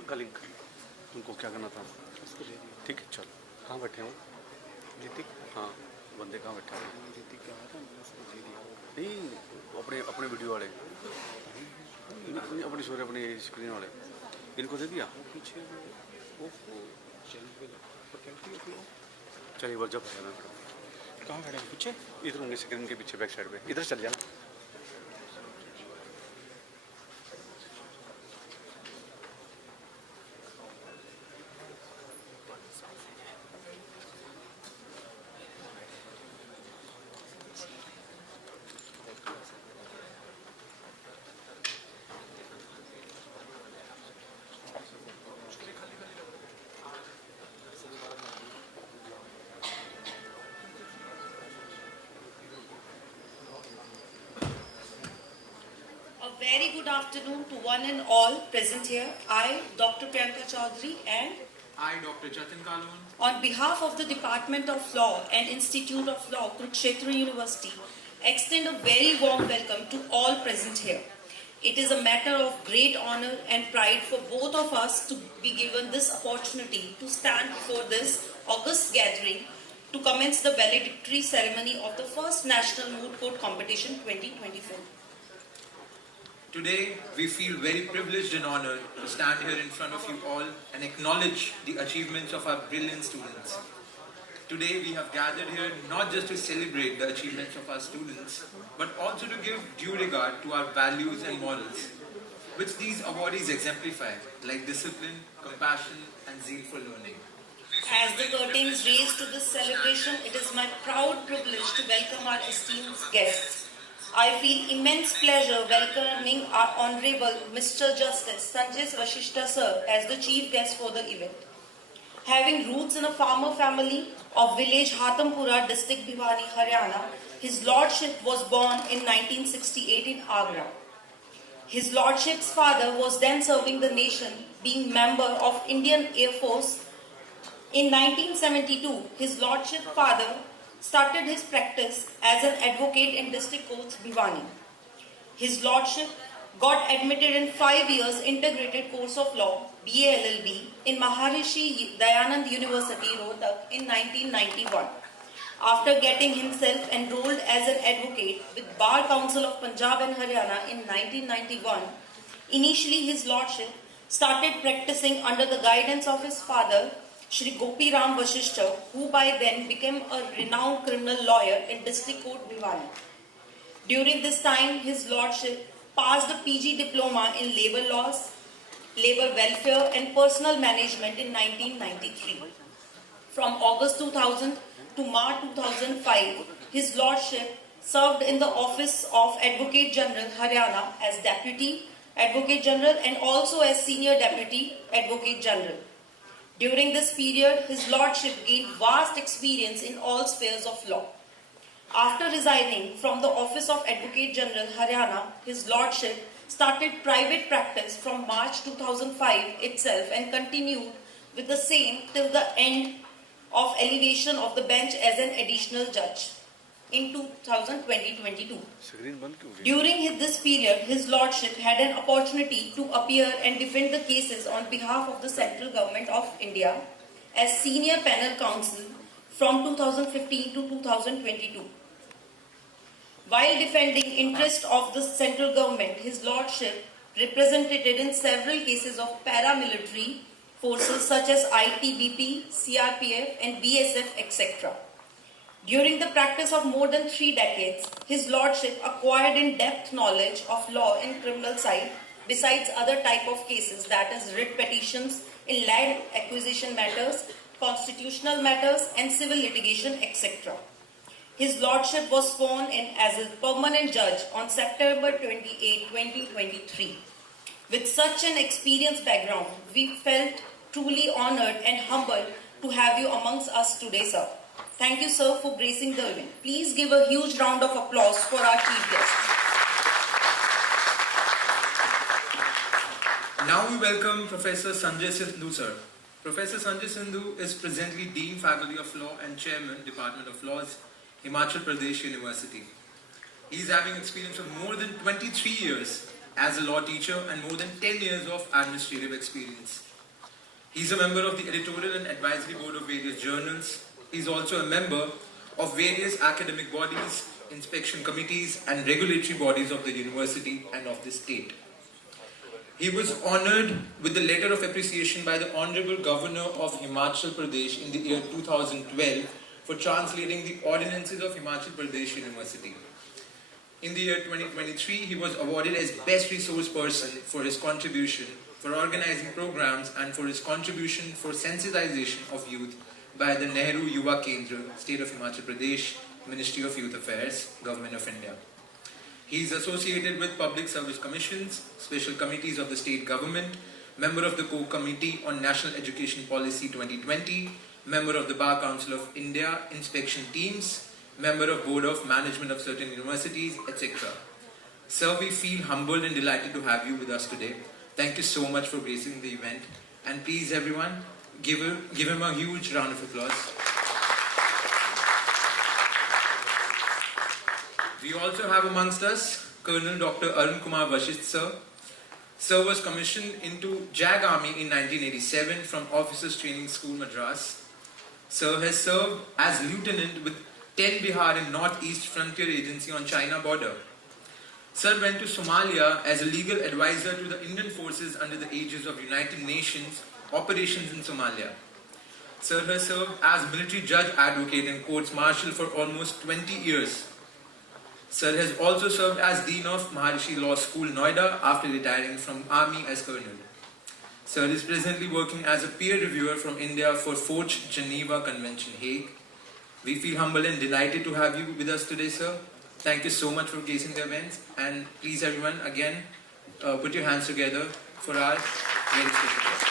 का लिंक तुमको क्या करना था? ठीक है चलो। कहाँ बैठे हो? ऋतिक। हाँ बंदे कहाँ बैठे हैं? ऋतिक क्या था? नहीं अपने अपने वीडियो वाले, अपनी सॉरी अपनी स्क्रीन वाले, इनको दे दिया पीछे। चलिए वर्जब है मैं कहाँ खड़े हैं? पीछे इधर होंगे, स्क्रीन के पीछे बैक साइड पे, इधर चल जाना। Very good afternoon to one and all present here. I, Dr. Priyanka Chaudhary, and I, Dr. Jatin Kalwan, on behalf of the Department of Law and Institute of Law, KURUKSHETRA University, extend a very warm welcome to all present here. It is a matter of great honor and pride for both of us to be given this opportunity to stand before this august gathering to commence the valedictory ceremony of the first National Moot Court Competition 2024. Today, we feel very privileged and honored to stand here in front of you all and acknowledge the achievements of our brilliant students. Today, we have gathered here not just to celebrate the achievements of our students, but also to give due regard to our values and morals, which these awardees exemplify, like discipline, compassion, and zeal for learning. As the curtains raise to this celebration, it is my proud privilege to welcome our esteemed guests. I feel immense pleasure welcoming our Honorable Mr. Justice Sanjay Vashishta Sir as the chief guest for the event. Having roots in a farmer family of village Hatampura, district Bhiwani, Haryana, his lordship was born in 1968 in Agra. His lordship's father was then serving the nation, being member of Indian Air Force. In 1972, his lordship's father started his practice as an advocate in district courts Bhiwani. His lordship got admitted in 5 years integrated course of law BA-LLB in Maharishi Dayanand University, Rohtak in 1991. After getting himself enrolled as an advocate with Bar Council of Punjab and Haryana in 1991, initially his lordship started practicing under the guidance of his father, Shri Gopi Ram Vashishta, who by then became a renowned criminal lawyer in District Court Bhiwani. During this time, his lordship passed a PG diploma in labor laws, labor welfare and personal management in 1993. From August 2000 to March 2005, his lordship served in the office of Advocate General Haryana as Deputy Advocate General and also as Senior Deputy Advocate General. During this period, his lordship gained vast experience in all spheres of law. After resigning from the office of Advocate General Haryana, his lordship started private practice from March 2005 itself and continued with the same till the end of elevation of the bench as an additional judge in 2022. During this period, his lordship had an opportunity to appear and defend the cases on behalf of the central government of India as senior panel counsel from 2015 to 2022. While defending interest of the central government, his lordship represented in several cases of paramilitary forces such as ITBP, CRPF and BSF, etc. During the practice of more than 3 decades, his lordship acquired in-depth knowledge of law in criminal side besides other type of cases, that is writ petitions in land acquisition matters, constitutional matters and civil litigation, etc. His lordship was sworn in as a permanent judge on September 28, 2023. With such an experienced background, we felt truly honored and humbled to have you amongst us today, sir. Thank you, sir, for gracing the event. Please give a huge round of applause for our chief guest. Now we welcome Professor Sanjay Sindhu, sir. Professor Sanjay Sindhu is presently Dean Faculty of Law and Chairman, Department of Laws, Himachal Pradesh University. He is having experience of more than 23 years as a law teacher and more than 10 years of administrative experience. He's a member of the editorial and advisory board of various journals. He's also a member of various academic bodies, inspection committees and regulatory bodies of the university and of the state. He was honoured with the letter of appreciation by the Honourable Governor of Himachal Pradesh in the year 2012 for translating the ordinances of Himachal Pradesh University. In the year 2023, he was awarded as Best Resource Person for his contribution for organizing programs and for his contribution for sensitization of youth by the Nehru Yuva Kendra, State of Himachal Pradesh, Ministry of Youth Affairs, Government of India. He is associated with Public Service Commissions, Special Committees of the State Government, member of the Core Committee on National Education Policy 2020, member of the Bar Council of India, inspection teams, member of Board of Management of certain universities, etc. Sir, we feel humbled and delighted to have you with us today. Thank you so much for gracing the event. And please everyone, give him a huge round of applause. We also have amongst us Colonel Dr. Arun Kumar Vashisht sir. Sir was commissioned into JAG Army in 1987 from Officers Training School, Madras. Sir has served as lieutenant with 10 Bihar and Northeast Frontier Agency on China border. Sir went to Somalia as a legal advisor to the Indian forces under the aegis of United Nations operations in Somalia. Sir has served as military judge advocate in courts martial for almost 20 years. Sir has also served as Dean of Maharishi Law School, Noida, after retiring from Army as Colonel. Sir is presently working as a peer reviewer from India for 4th Geneva Convention, Hague. We feel humble and delighted to have you with us today, sir. Thank you so much for gracing the events. And please everyone, again, put your hands together for our very special guest.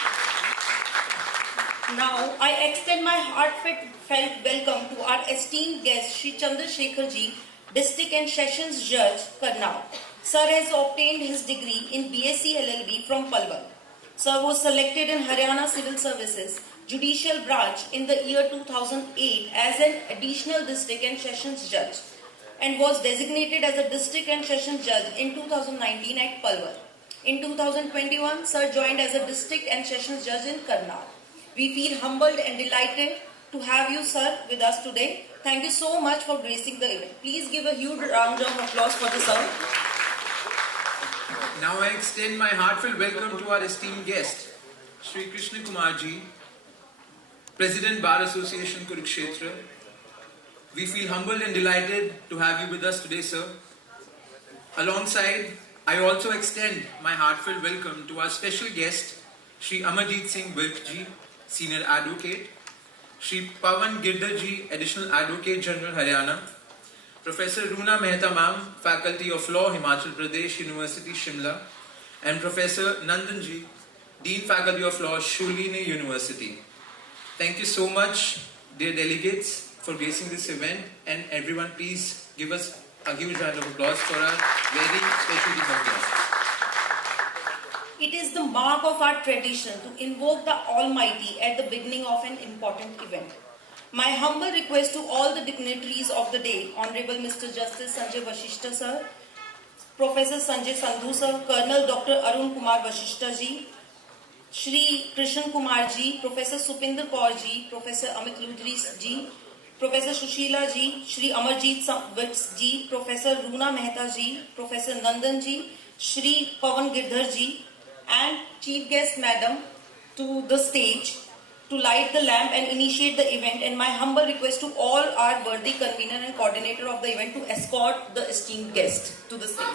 Now, I extend my heartfelt welcome to our esteemed guest, Shri Chandrasekhar Ji, District and Sessions Judge, Karnal. Sir has obtained his degree in BSc LLB from Palwal. Sir was selected in Haryana Civil Services Judicial Branch in the year 2008 as an additional District and Sessions Judge and was designated as a District and Sessions Judge in 2019 at Palwal. In 2021, Sir joined as a District and Sessions Judge in Karnal. We feel humbled and delighted to have you, sir, with us today. Thank you so much for gracing the event. Please give a huge round of applause for the sir. Now I extend my heartfelt welcome to our esteemed guest, Shri Krishna Kumar Ji, President Bar Association KURUKSHETRA. We feel humbled and delighted to have you with us today, sir. Alongside, I also extend my heartfelt welcome to our special guest, Shri Amarjeet Singh Birk Ji, Senior Advocate, Shri Pawan Girdhar Ji, Additional Advocate General, Haryana, Professor Roona Mehta Ma'am, Faculty of Law, Himachal Pradesh University, Shimla, and Professor Nandan Ji, Dean Faculty of Law, Shulini University. Thank you so much, dear delegates, for gracing this event, and everyone please give us a huge round of applause for our very special guest. It is the mark of our tradition to invoke the Almighty at the beginning of an important event. My humble request to all the dignitaries of the day, Honorable Mr. Justice Sanjay Vashisht sir, Professor Sanjay Sandhu sir, Colonel Dr. Arun Kumar Vashisht ji, Shri Krishna Kumar ji, Professor Supinder Kaur ji, Professor Amit Ludri ji, Professor Shushila ji, Shri Amarjeet Singh ji, Professor Roona Mehta ji, Professor Nandan ji, Shri Pawan Girdhar ji, and Chief Guest Madam to the stage to light the lamp and initiate the event, and my humble request to all our worthy convener and coordinator of the event to escort the esteemed guest to the stage.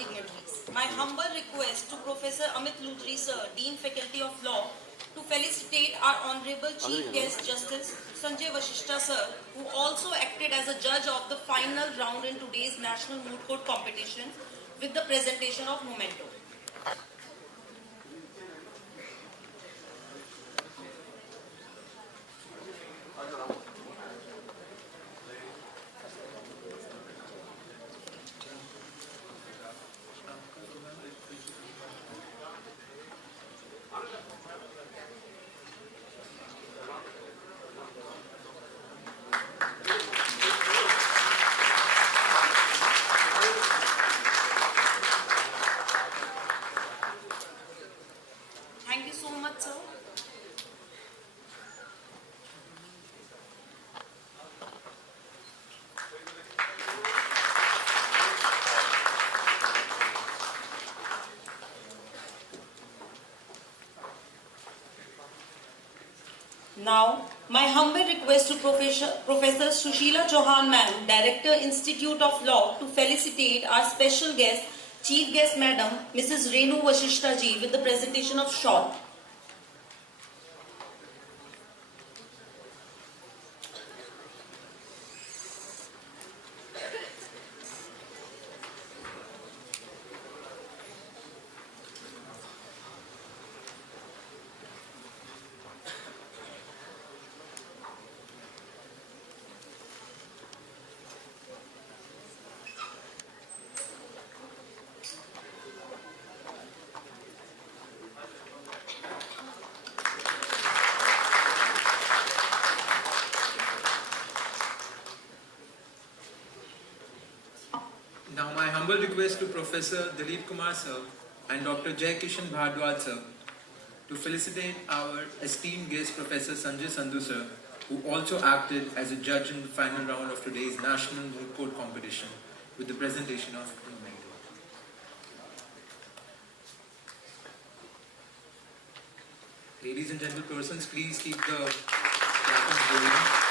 dignitaries. My humble request to Professor Amit Lutri sir, Dean Faculty of Law, to felicitate our Honorable Chief Guest Justice Sanjay Vasishta sir, who also acted as a judge of the final round in today's National Moot Court competition with the presentation of memento. Thank you so much, sir. Now, my humble request to Professor Sushila Chauhan ma'am, Director Institute of Law, to felicitate our special guest, Chief Guest Madam, Mrs. Renu Vasishta ji, with the presentation of short. Now my humble request to Professor Dilip Kumar sir and Dr. Jai Kishan Bhardwaj sir to felicitate our esteemed guest Professor Sanjay Sandhu sir, who also acted as a judge in the final round of today's National Moot Court competition with the presentation of memento. Ladies and gentlemen, please keep the clapping going.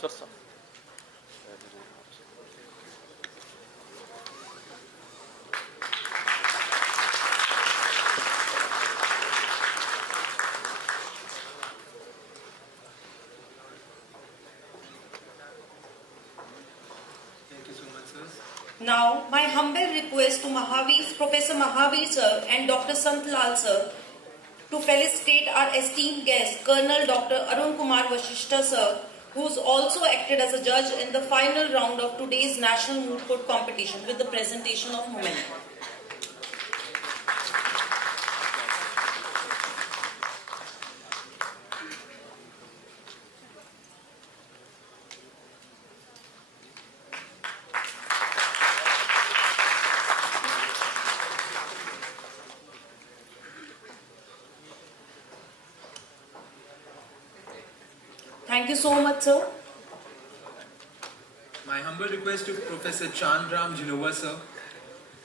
Sir, sir. Thank you so much, sir. Now, my humble request to Professor Mahavir sir and Dr. Santlal sir to felicitate our esteemed guest, Colonel Dr. Arun Kumar Vasishta sir, who's also acted as a judge in the final round of today's National Moot Court competition with the presentation of memento. Thank you so much, sir. My humble request to Professor Chandram Jinova sir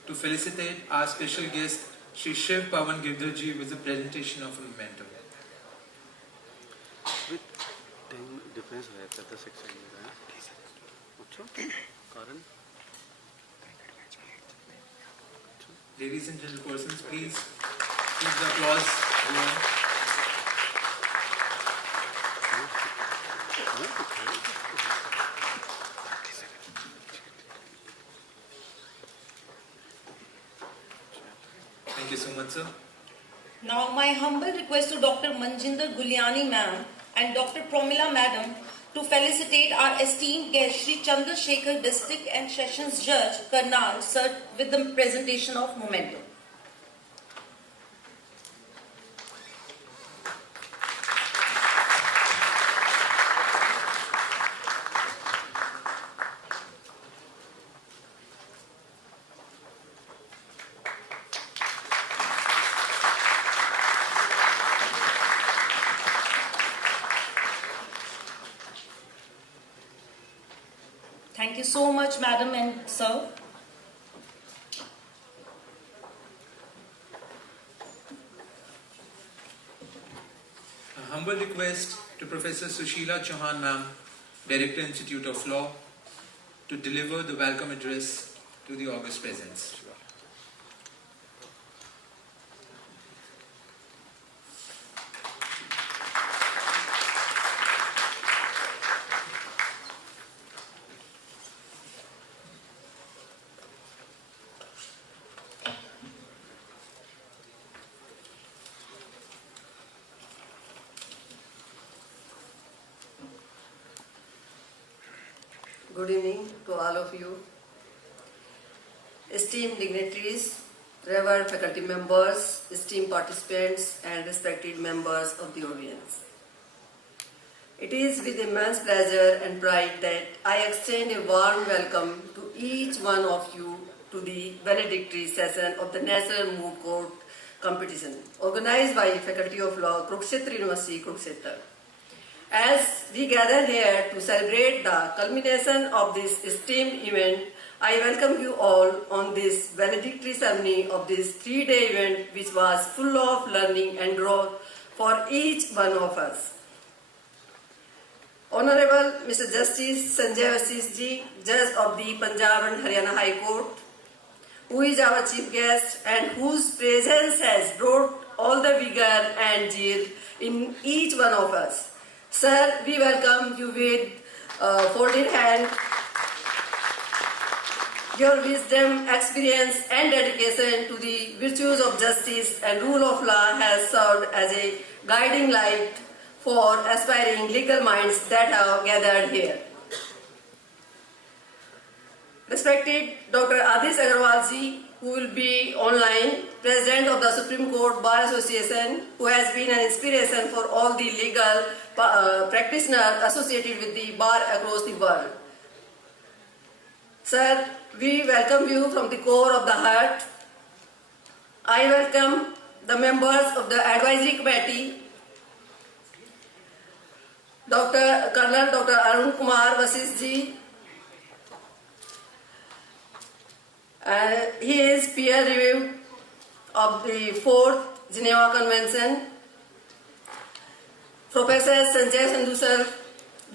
to felicitate our special guest Shri Shiv Pawan Girdarji with the presentation of a memento. With 10 difference रहता है 10 section में अच्छा कारण Ladies and gentlemen, please keep the applause going. Thank you so much, sir. Now, my humble request to Dr. Manjinder Guliani ma'am and Dr. Promila madam to felicitate our esteemed guest Shri Chandrasekhar District and Sessions Judge Karnal sir with the presentation of memento. Thank you so much, Madam and Sir. A humble request to Professor Sushila Chauhan Ma'am, Director Institute of Law, to deliver the welcome address to the august presence. Good evening to all of you. Esteemed dignitaries, revered faculty members, esteemed participants and respected members of the audience. It is with immense pleasure and pride that I extend a warm welcome to each one of you to the valedictory session of the National Moot Court competition organized by Faculty of Law, KURUKSHETRA University, Kurukshetra. As we gather here to celebrate the culmination of this esteemed event, I welcome you all on this valedictory ceremony of this 3-day event which was full of learning and growth for each one of us. Honorable Mr. Justice Sanjay Vasis Ji, Judge of the Punjab and Haryana High Court, who is our chief guest and whose presence has brought all the vigor and zeal in each one of us. Sir, we welcome you with folded hand. Your wisdom, experience and dedication to the virtues of justice and rule of law has served as a guiding light for aspiring legal minds that have gathered here. Respected Dr. Adis Agarwal Ji, who will be online, President of the Supreme Court Bar Association, who has been an inspiration for all the legal practitioners associated with the bar across the world. Sir, we welcome you from the core of the heart. I welcome the members of the advisory committee, Colonel Dr. Arun Kumar Vasis Ji. He is peer review of the 4th Geneva Convention. Professor Sanjay Sandhu Sir,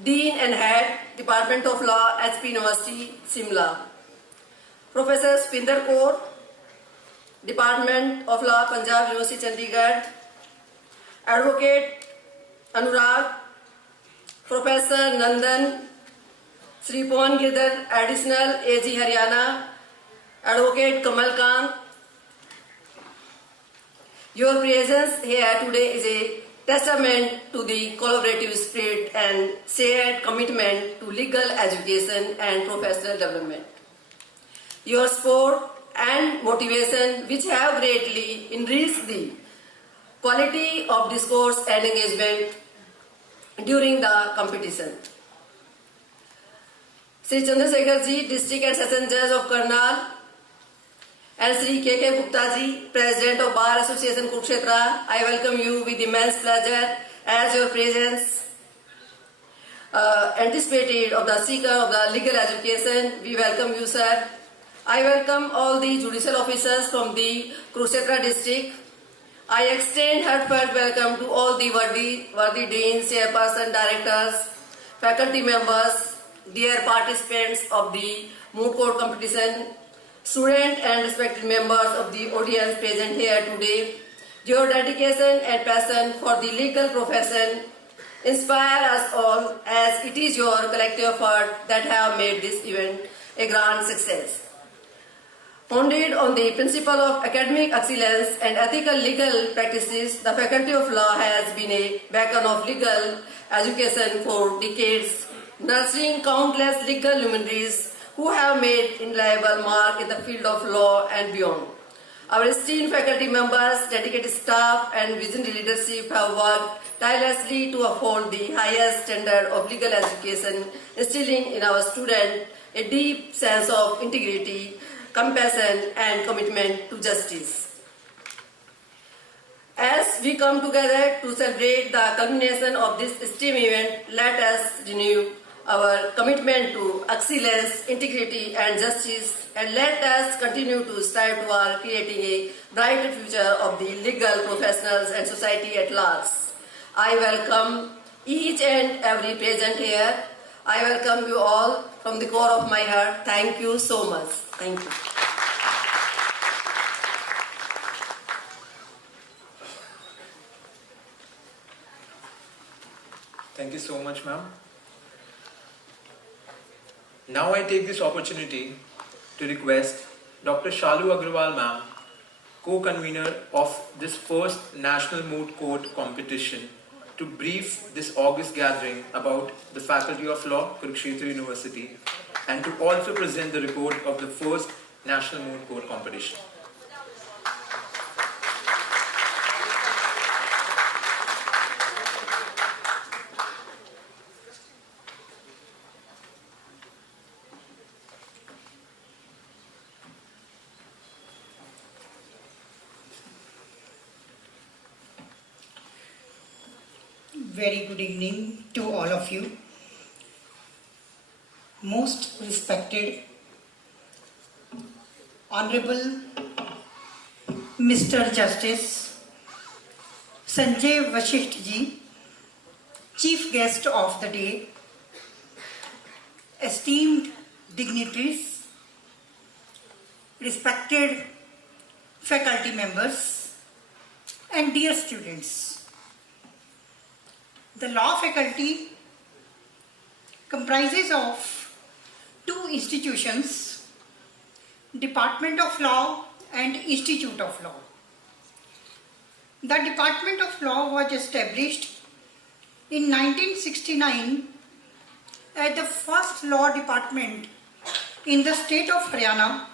Dean and Head, Department of Law, HP University, Simla. Professor Spinder Kaur, Department of Law, Punjab University, Chandigarh. Advocate Anurag, Professor Nandan, Sripon Girdhar, Additional AG Haryana. Advocate Kamal Khan. Your presence here today is a testament to the collaborative spirit and shared commitment to legal education and professional development. Your support and motivation, which have greatly enriched the quality of discourse and engagement during the competition. Sri Chandrasekhar Ji, District and Session Judge of Karnal, and Sri K.K. Gupta Ji, President of Bar Association Kurukshetra, I welcome you with immense pleasure as your presence anticipated of the seeker of the legal education. We welcome you, sir. I welcome all the judicial officers from the Kurukshetra district. I extend heartfelt welcome to all the worthy deans, chairperson, directors, faculty members, dear participants of the moot court competition, students and respected members of the audience present here today. Your dedication and passion for the legal profession inspire us all, as it is your collective effort that have made this event a grand success. Founded on the principle of academic excellence and ethical legal practices, the Faculty of Law has been a beacon of legal education for decades, nurturing countless legal luminaries who have made indelible mark in the field of law and beyond. Our esteemed faculty members, dedicated staff and visionary leadership have worked tirelessly to uphold the highest standard of legal education, instilling in our students a deep sense of integrity, compassion and commitment to justice. As we come together to celebrate the culmination of this esteemed event, let us renew our commitment to excellence, integrity and justice, and let us continue to strive toward creating a brighter future of the legal professionals and society at large. I welcome each and every present here. I welcome you all from the core of my heart. Thank you so much. Thank you. Thank you so much, ma'am. Now I take this opportunity to request Dr. Shalu Agrawal, ma'am, co-convener of this first National Moot Court competition, to brief this August gathering about the Faculty of Law, Kurukshetra University, and to also present the report of the first National Moot Court competition. Very good evening to all of you. Most respected Honorable Mr. Justice Sanjay Vashisht ji, Chief Guest of the Day, esteemed dignitaries, respected faculty members, and dear students. The law faculty comprises of two institutions, Department of Law and Institute of Law. The Department of Law was established in 1969 as the first law department in the state of Haryana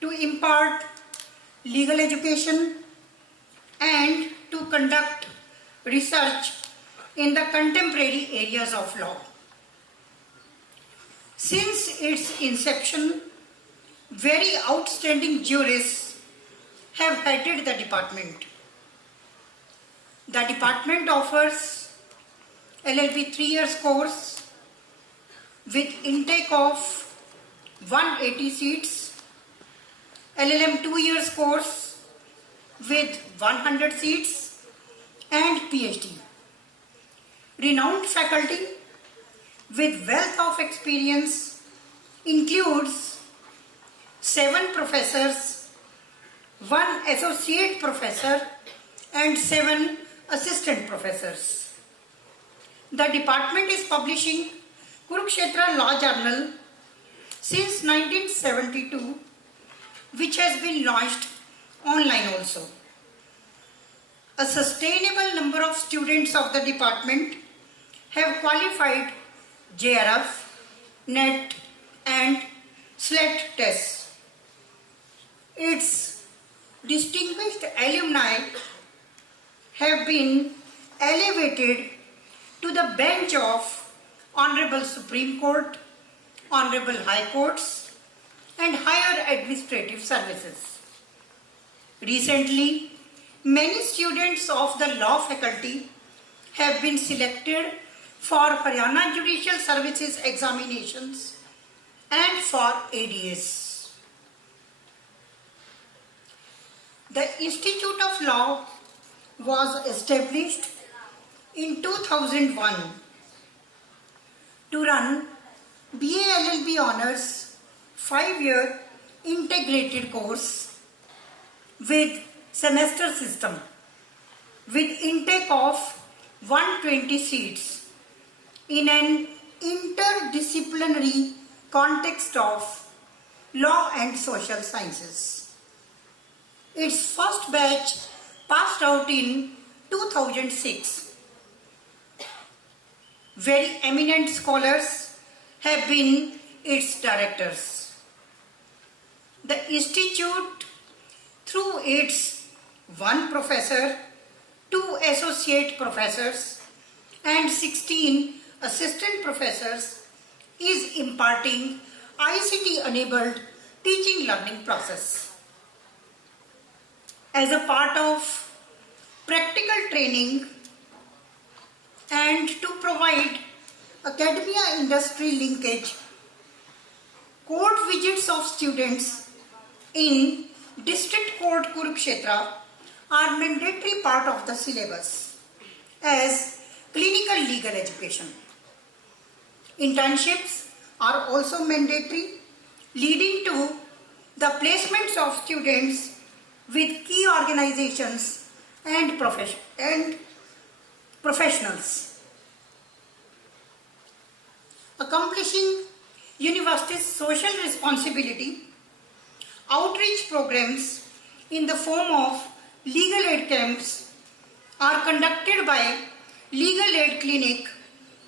to impart legal education and to conduct research in the contemporary areas of law. Since its inception, very outstanding jurists have headed the department. The department offers LLB 3 years course with intake of 180 seats, LLM 2 years course with 100 seats, and PhD. Renowned faculty with wealth of experience includes 7 professors, 1 associate professor, and 7 assistant professors. The department is publishing KURUKSHETRA Law Journal since 1972, which has been launched online also. A sustainable number of students of the department have qualified JRF, NET and SLET tests. Its distinguished alumni have been elevated to the bench of Honorable Supreme Court, Honorable High Courts and higher administrative services. Recently, many students of the law faculty have been selected for Haryana Judicial Services examinations and for ADS. The Institute of Law was established in 2001 to run BA LLB Honours 5-year integrated course with semester system with intake of 120 seats in an interdisciplinary context of law and social sciences. Its first batch passed out in 2006. Very eminent scholars have been its directors. The institute, through its 1 professor, 2 associate professors and 16 assistant professors, is imparting ICT-enabled teaching learning process. As a part of practical training and to provide academia-industry linkage, court visits of students in District Court Kurukshetra are mandatory part of the syllabus as clinical legal education. Internships are also mandatory, leading to the placements of students with key organizations and professionals. Accomplishing university's social responsibility, outreach programs in the form of legal aid camps are conducted by Legal Aid Clinic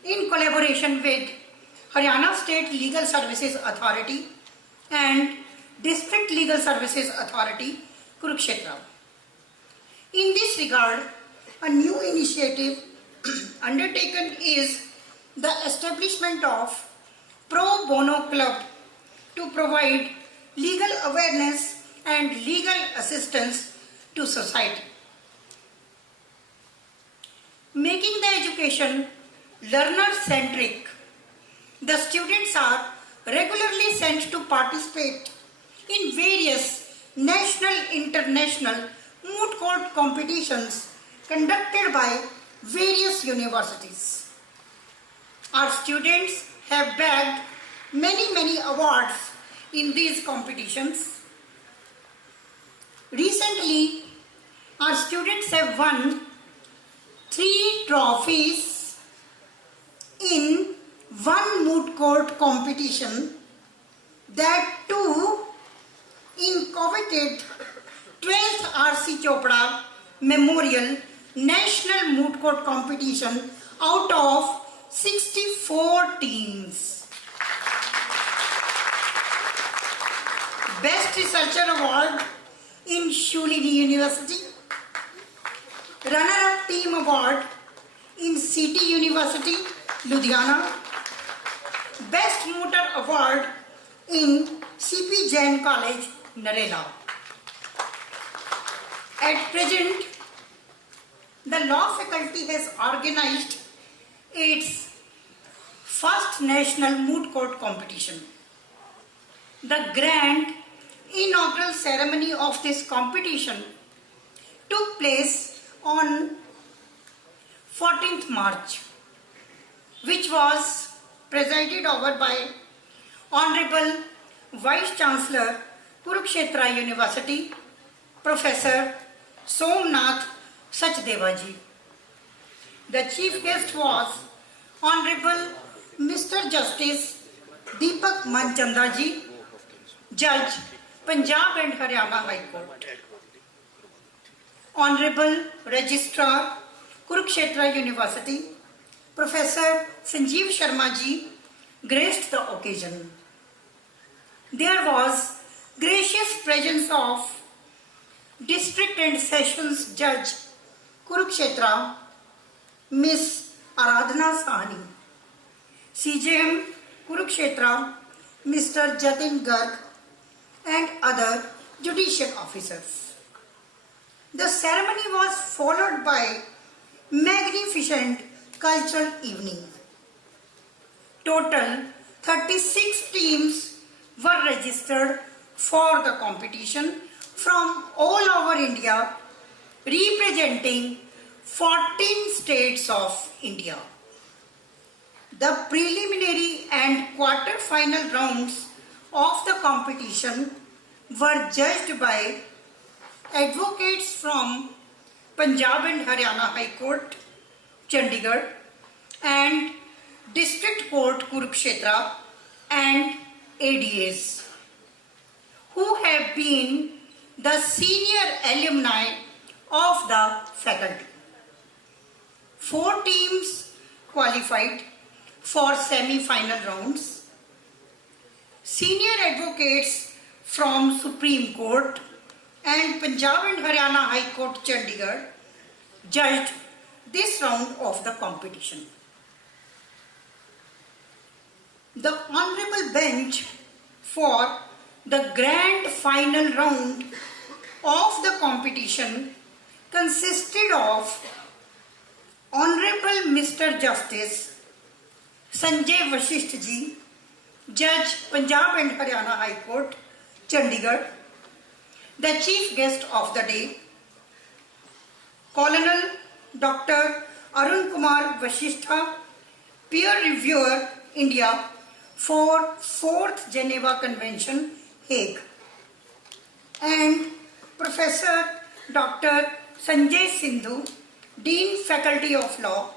in collaboration with Haryana State Legal Services Authority and District Legal Services Authority, Kurukshetra. In this regard, a new initiative undertaken is the establishment of Pro Bono Club to provide legal awareness and legal assistance to society. Making the education learner-centric, the students are regularly sent to participate in various national, international moot court competitions conducted by various universities. Our students have bagged many awards in these competitions. Recently, our students have won 3 trophies in one moot court competition, that too in coveted 12th R.C. Chopra Memorial National Moot Court Competition out of 64 teams. Best Researcher Award in Shulini University. Runner-up Team Award in City University, Ludhiana. Best Motor Award in C.P. Jain College, Narela. At present, the law faculty has organized its first national moot court competition. The grand inaugural ceremony of this competition took place on 14th March, which was presided over by Honorable Vice Chancellor, Kurukshetra University, Professor Somnath Sachdevaji. The chief guest was Honorable Mr. Justice Deepak Manchandaji, Judge, Punjab and Haryana High Court. Honorable Registrar, Kurukshetra University, Professor Sanjeev Sharma ji graced the occasion. There was gracious presence of District and Sessions Judge, Kurukshetra, Miss Aradhana Sahni, CJM Kurukshetra, Mr. Jatin Garg, and other judicial officers. The ceremony was followed by magnificent cultural evening. Total 36 teams were registered for the competition from all over India, representing 14 states of India. The preliminary and quarter-final rounds of the competition were judged by advocates from Punjab and Haryana High Court, Chandigarh, and District Court, Kurukshetra, and ADAs, who have been the senior alumni of the faculty. 4 teams qualified for semi-final rounds. Senior advocates from Supreme Court and Punjab and Haryana High Court, Chandigarh, judged this round of the competition. The Honorable Bench for the grand final round of the competition consisted of Honorable Mr. Justice Sanjay Vashisht ji, Judge, Punjab and Haryana High Court, Chandigarh. The chief guest of the day, Colonel Dr. Arun Kumar Vashishtha, peer reviewer, India, for 4th Geneva Convention, Hague. And Professor Dr. Sanjay Sindhu, Dean Faculty of Law,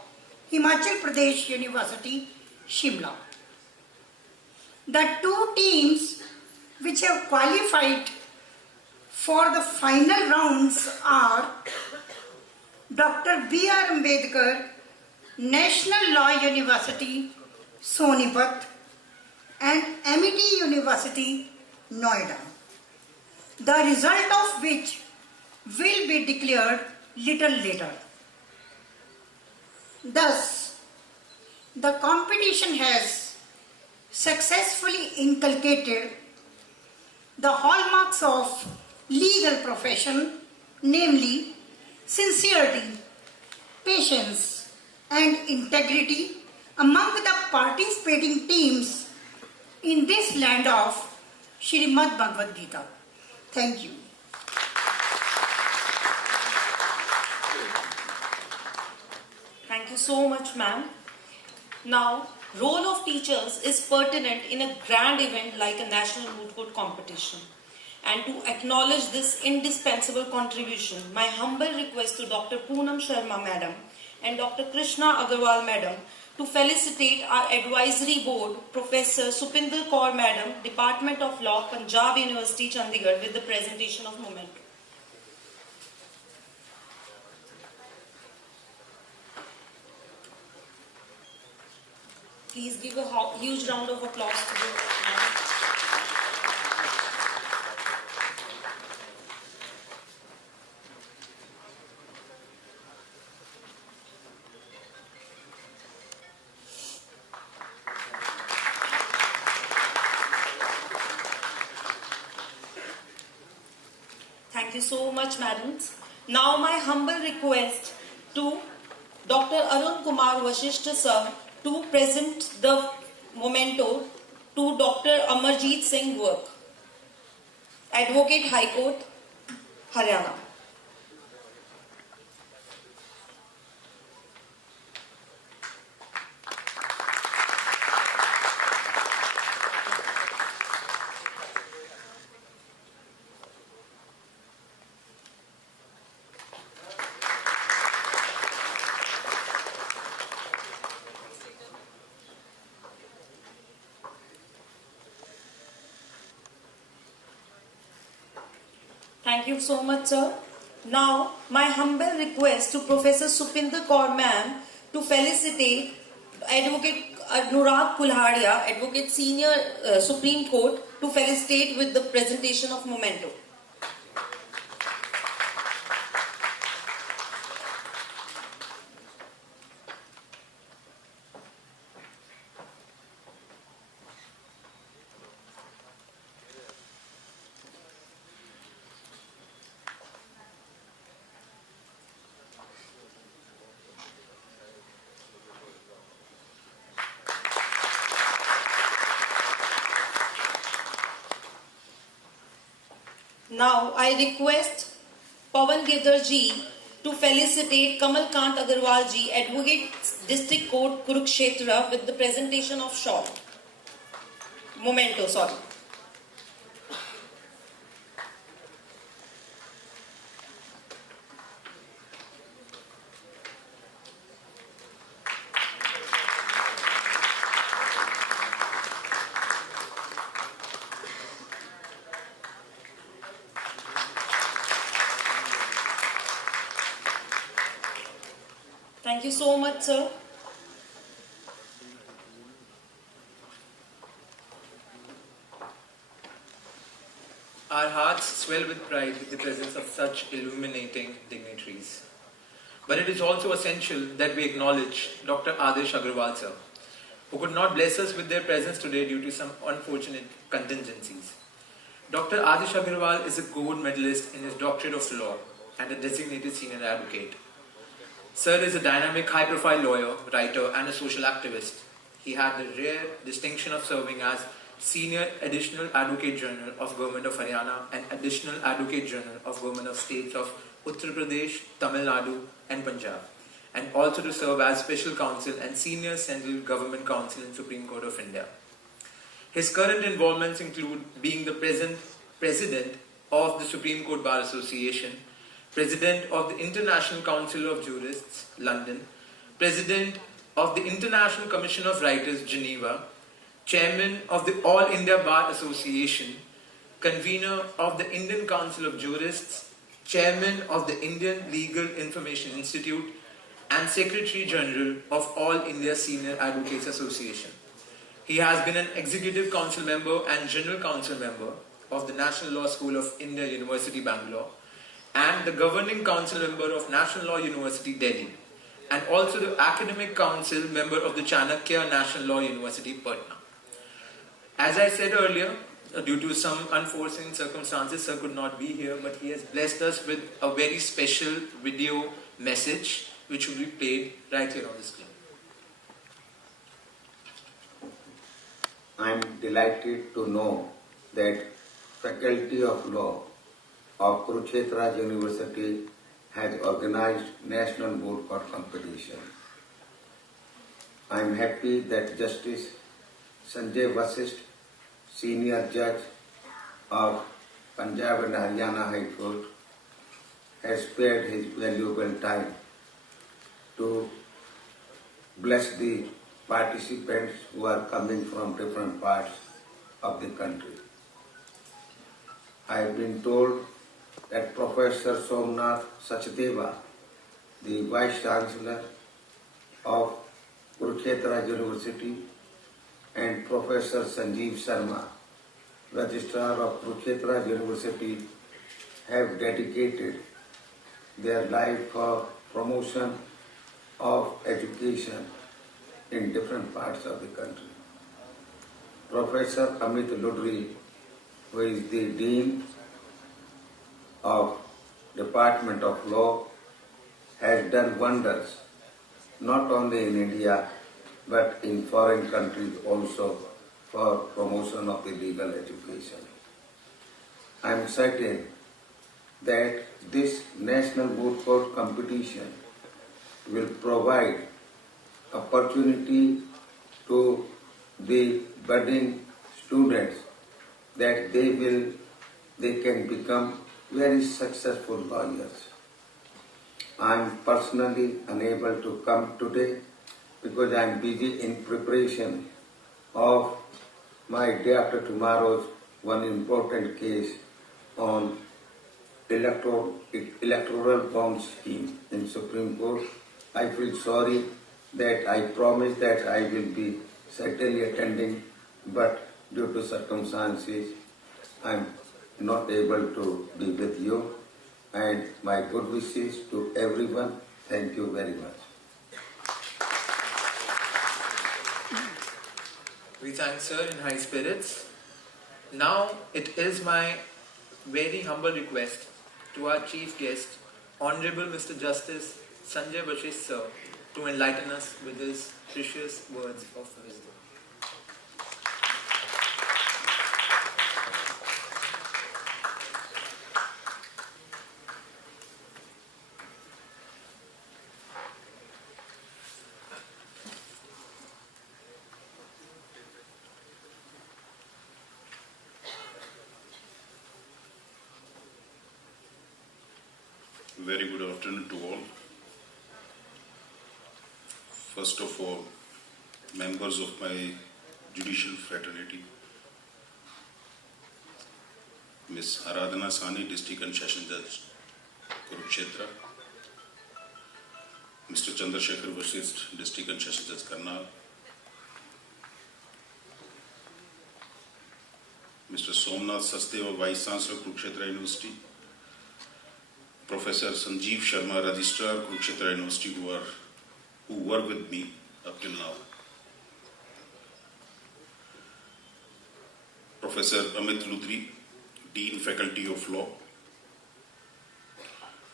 Himachal Pradesh University, Shimla. The two teams which have qualified for the final rounds are Dr. B.R. Ambedkar, National Law University, Sonipat, and Amity University, Noida. The result of which will be declared little later. Thus, the competition has successfully inculcated the hallmarks of legal profession, namely sincerity, patience, and integrity among the participating teams in this land of Shrimad Bhagavad Gita. Thank you. Thank you so much, ma'am. Now, role of teachers is pertinent in a grand event like a national moot court competition. And to acknowledge this indispensable contribution, my humble request to Dr. Poonam Sharma madam and Dr. Krishna Agarwal madam to felicitate our advisory board, Professor Supinder Kaur madam, Department of Law, Punjab University, Chandigarh, with the presentation of memento. Please give a huge round of applause to the madam. Thank you so much, madams. Now my humble request to Dr. Arun Kumar Vashishtha sir to present the memento to Dr. Amarjeet Singh work, Advocate High Court, Haryana. Thank you so much, sir. Now, my humble request to Professor Supinder Kaur ma'am to felicitate Advocate Anurag Kulhadia, Advocate Senior Supreme Court, to felicitate with the presentation of memento. Now, I request Pawan Girdhar ji to felicitate Kamal Kant Agarwal ji, Advocate District Court, Kurukshetra, with the presentation of memento. Thank you so much, sir. Our hearts swell with pride with the presence of such illuminating dignitaries. But it is also essential that we acknowledge Dr. Adesh Agarwal sir, who could not bless us with their presence today due to some unfortunate contingencies. Dr. Adesh Agarwal is a gold medalist in his doctorate of law and a designated senior advocate. Sir is a dynamic, high-profile lawyer, writer, and a social activist. he had the rare distinction of serving as Senior Additional Advocate General of Government of Haryana and Additional Advocate General of Government of States of Uttar Pradesh, Tamil Nadu and Punjab, and also to serve as Special Counsel and Senior Central Government Counsel in Supreme Court of India. His current involvements include being the President of the Supreme Court Bar Association, President of the International Council of Jurists, London, President of the International Commission of Writers, Geneva, Chairman of the All India Bar Association, Convener of the Indian Council of Jurists, Chairman of the Indian Legal Information Institute, and Secretary General of All India Senior Advocates Association. He has been an Executive Council member and General Council member of the National Law School of India, University, Bangalore, and the Governing Council member of National Law University, Delhi, and also the Academic Council member of the Chanakya National Law University, Patna. As I said earlier, due to some unforeseen circumstances, Sir could not be here, but he has blessed us with a very special video message which will be played right here on the screen. I am delighted to know that Faculty of Law of Kurukshetra University has organized National Board Court competition. I am happy that Justice Sanjay Vasisht, Senior Judge of Punjab and Haryana High Court, has spared his valuable time to bless the participants who are coming from different parts of the country. I have been told that Professor Somnath Sachdeva, the Vice Chancellor of Kurukshetra University, and Professor Sanjeev Sharma, Registrar of Kurukshetra University, have dedicated their life for promotion of education in different parts of the country. Professor Amit Ludri, who is the Dean of Department of Law, has done wonders not only in India but in foreign countries also for promotion of the legal education. I am certain that this National Board Court competition will provide opportunity to the budding students that they can become very successful lawyers. I am personally unable to come today because I am busy in preparation of my day after tomorrow's one important case on electoral bond scheme in Supreme Court. I feel sorry that I promised that I will be certainly attending, but due to circumstances, I am not able to be with you. And my good wishes to everyone. Thank you very much. We thank Sir in high spirits. Now it is my very humble request to our chief guest, Honorable Mr. Justice Sanjay Vasisht Sir, to enlighten us with his precious words of wisdom. Very good afternoon to all. First of all, members of my judicial fraternity, Ms. Aradhana Sani, District and Session Judge, Kurukshetra, Mr. Chandrasekhar Vasisht, District and Session Judge, Karnal, Mr. Somnath Sachdeva, Vice Chancellor, Kurukshetra University, Professor Sanjeev Sharma, Registrar, Kurukshetra University, who work with me up till now. Professor Amit Ludri, Dean, Faculty of Law,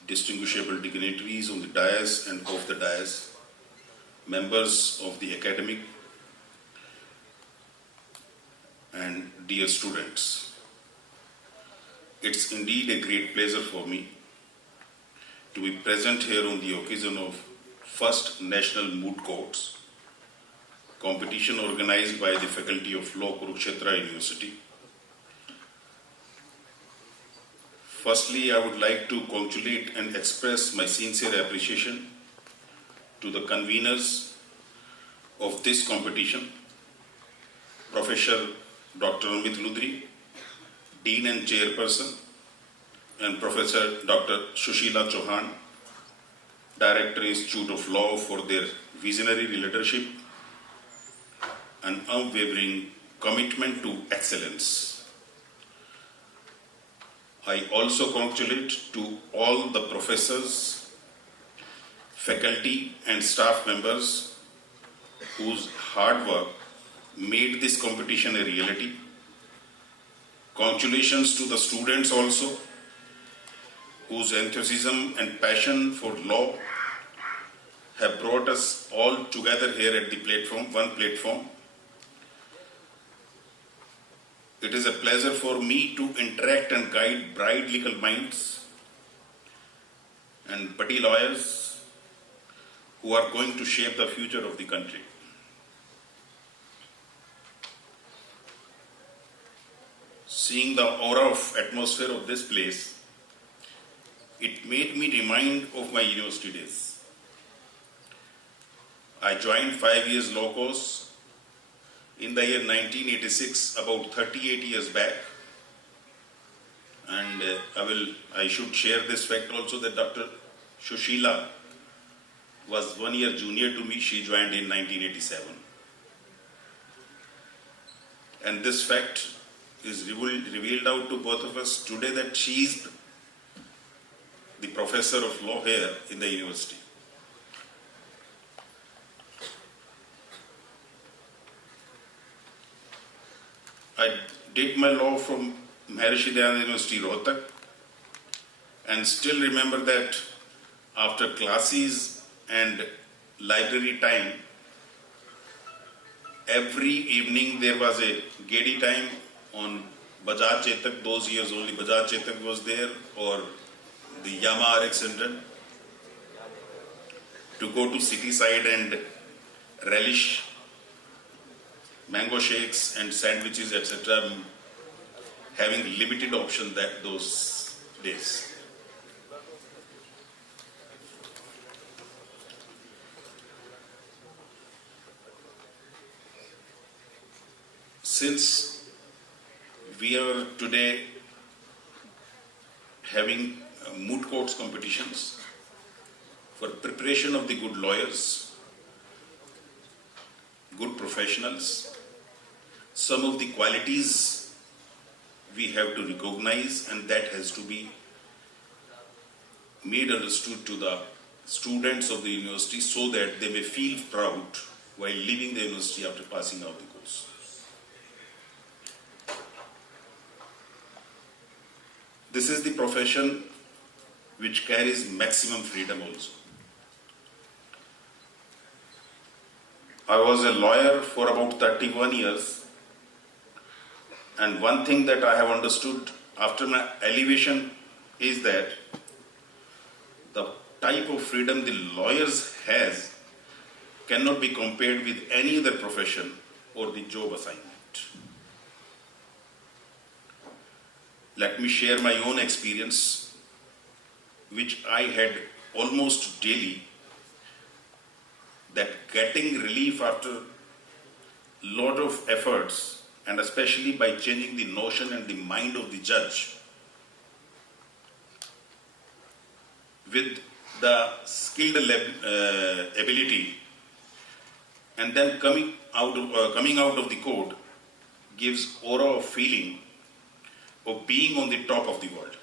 distinguishable dignitaries on the dais and off the dais, members of the academic and dear students. It's indeed a great pleasure for me to be present here on the occasion of first National Moot Courts competition organized by the Faculty of Law, KURUKSHETRA University. Firstly, I would like to congratulate and express my sincere appreciation to the conveners of this competition, Professor Dr. Amit Ludri, Dean and Chairperson, and Professor Dr. Sushila Chauhan, Director Institute of Law, for their visionary leadership and unwavering commitment to excellence. I also congratulate to all the professors, faculty and staff members whose hard work made this competition a reality. Congratulations to the students also, whose enthusiasm and passion for law have brought us all together here at the platform, one platform. It is a pleasure for me to interact and guide bright legal minds and buddy lawyers who are going to shape the future of the country. Seeing the aura of atmosphere of this place, it made me remind of my university days. I joined 5 years law course in the year 1986, about 38 years back. And I should share this fact also, that Dr. Sushila was 1 year junior to me. She joined in 1987. And this fact is revealed out to both of us today, that she is the professor of law here in the university. I did my law from Maharishi Dayananda University, Rohtak, and still remember that after classes and library time, every evening there was a Gedi time on Bajaj Chetak. Those years only Bajaj Chetak was there, or the Yamaha RX 100, to go to city side and relish mango shakes and sandwiches, etc., having limited option those days. Since we are today having moot courts competitions for preparation of the good lawyers, good professionals, some of the qualities we have to recognize, and that has to be made understood to the students of the university so that they may feel proud while leaving the university after passing out the course. This is the profession which carries maximum freedom also. I was a lawyer for about 31 years, and one thing that I have understood after my elevation is that the type of freedom the lawyers has cannot be compared with any other profession or the job assignment. Let me share my own experience, which I had almost daily, that getting relief after lot of efforts, and especially by changing the notion and the mind of the judge with the skilled ability, and then coming out of the court, gives aura of feeling of being on the top of the world.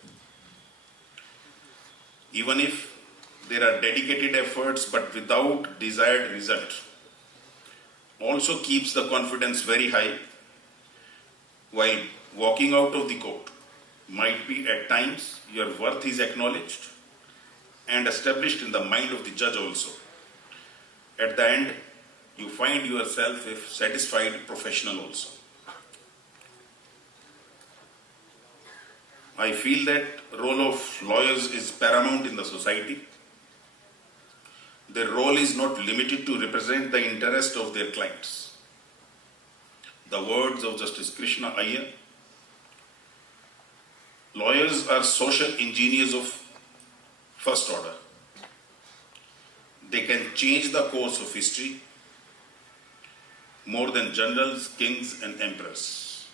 Even if there are dedicated efforts but without desired result, also keeps the confidence very high, while walking out of the court might be at times your worth is acknowledged and established in the mind of the judge also. At the end, you find yourself a satisfied professional also. I feel that role of lawyers is paramount in the society. Their role is not limited to represent the interest of their clients. The words of Justice Krishna Iyer, lawyers are social engineers of first order. They can change the course of history more than generals, kings, and emperors.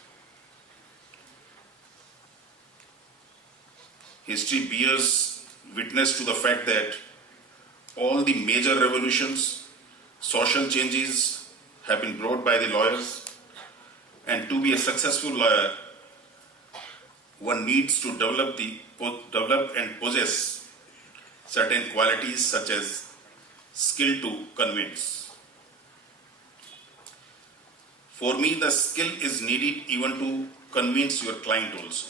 History bears witness to the fact that all the major revolutions, social changes have been brought by the lawyers, and to be a successful lawyer, one needs to develop and possess certain qualities such as skill to convince. For me, the skill is needed even to convince your client also.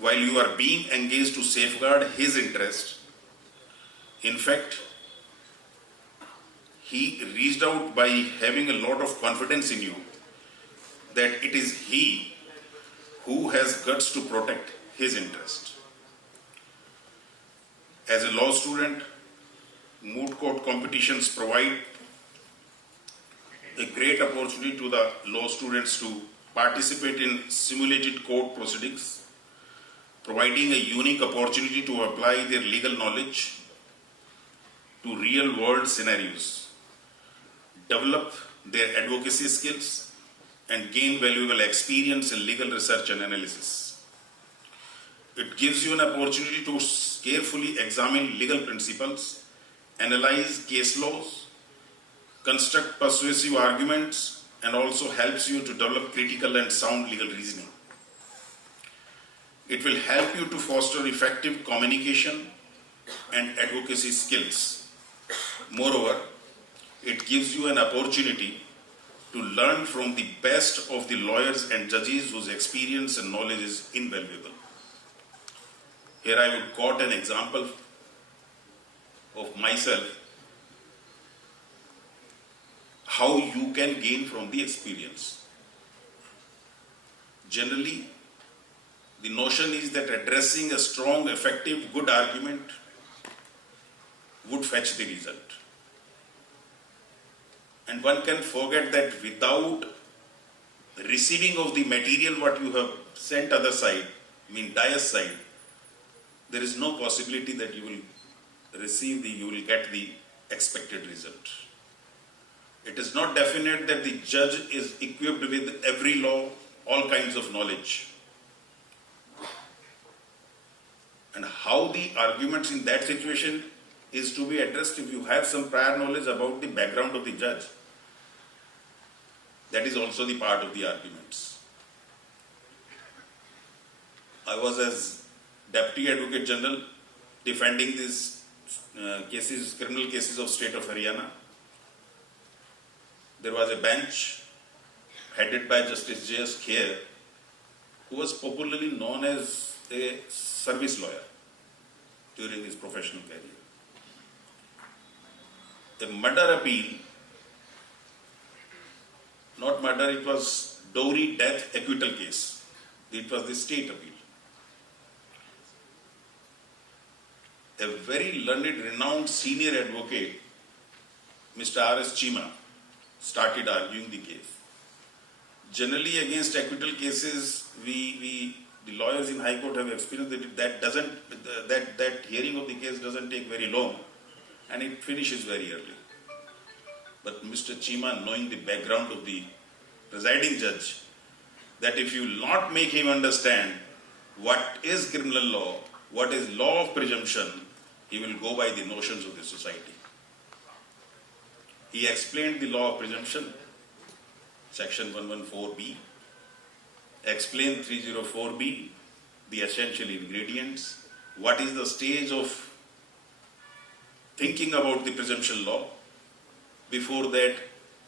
While you are being engaged to safeguard his interest, in fact, he reached out by having a lot of confidence in you that it is he who has guts to protect his interest. As a law student, moot court competitions provide a great opportunity to the law students to participate in simulated court proceedings, providing a unique opportunity to apply their legal knowledge to real-world scenarios, develop their advocacy skills, and gain valuable experience in legal research and analysis. It gives you an opportunity to carefully examine legal principles, analyze case laws, construct persuasive arguments, and also helps you to develop critical and sound legal reasoning. It will help you to foster effective communication and advocacy skills. Moreover, it gives you an opportunity to learn from the best of the lawyers and judges whose experience and knowledge is invaluable. Here I would quote an example of myself, how you can gain from the experience. Generally, the notion is that addressing a strong, effective, good argument would fetch the result. And one can forget that without receiving of the material what you have sent other side, dais side, there is no possibility that you will you will get the expected result. It is not definite that the judge is equipped with every law, all kinds of knowledge. And how the arguments in that situation is to be addressed if you have some prior knowledge about the background of the judge. That is also the part of the arguments. I was as Deputy Advocate General defending these criminal cases of state of Haryana. There was a bench headed by Justice J.S. Kher, who was popularly known as a service lawyer during his professional career. A murder appeal, not murder, it was dowry death acquittal case. It was the state appeal. A very learned, renowned senior advocate, Mr. R.S. Chima, started arguing the case. Generally, against acquittal cases, the lawyers in High Court have experienced that hearing of the case doesn't take very long, and it finishes very early. But Mr. Chima, knowing the background of the presiding judge, that if you not make him understand what is criminal law, what is law of presumption, he will go by the notions of the society. He explained the law of presumption, section 114B, explained 304B, the essential ingredients, what is the stage of thinking about the presumption law. Before that,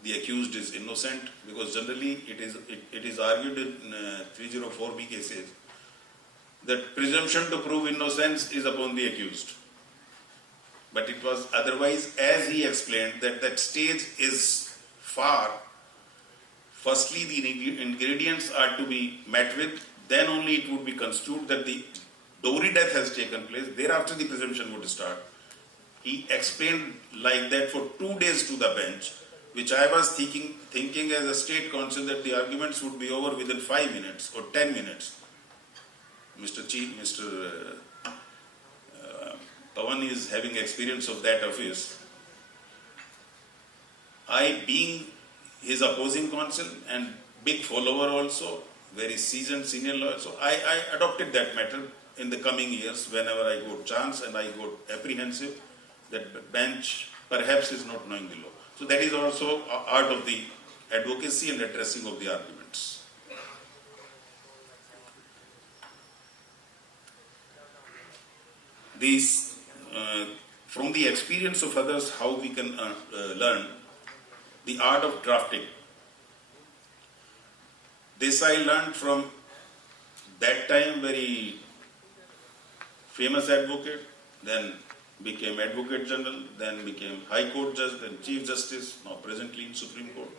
the accused is innocent, because generally it is argued in 304B cases that presumption to prove innocence is upon the accused. But it was otherwise, as he explained, that stage is far. Firstly, the ingredients are to be met with, then only it would be construed that the dowry death has taken place. Thereafter the presumption would start. He explained like that for 2 days to the bench, which I was thinking as a state counsel that the arguments would be over within 5 minutes or 10 minutes. Mr. Pawan is having experience of that office. I, being his opposing counsel and big follower also, very seasoned senior lawyer, so I adopted that method in the coming years whenever I got chance, and I got apprehensive that bench perhaps is not knowing the law. So that is also art of the advocacy and addressing of the arguments. These, from the experience of others, how we can learn the art of drafting. This I learned from that time very famous advocate, then became Advocate General, then became High Court Judge, then Chief Justice, now presently in Supreme Court.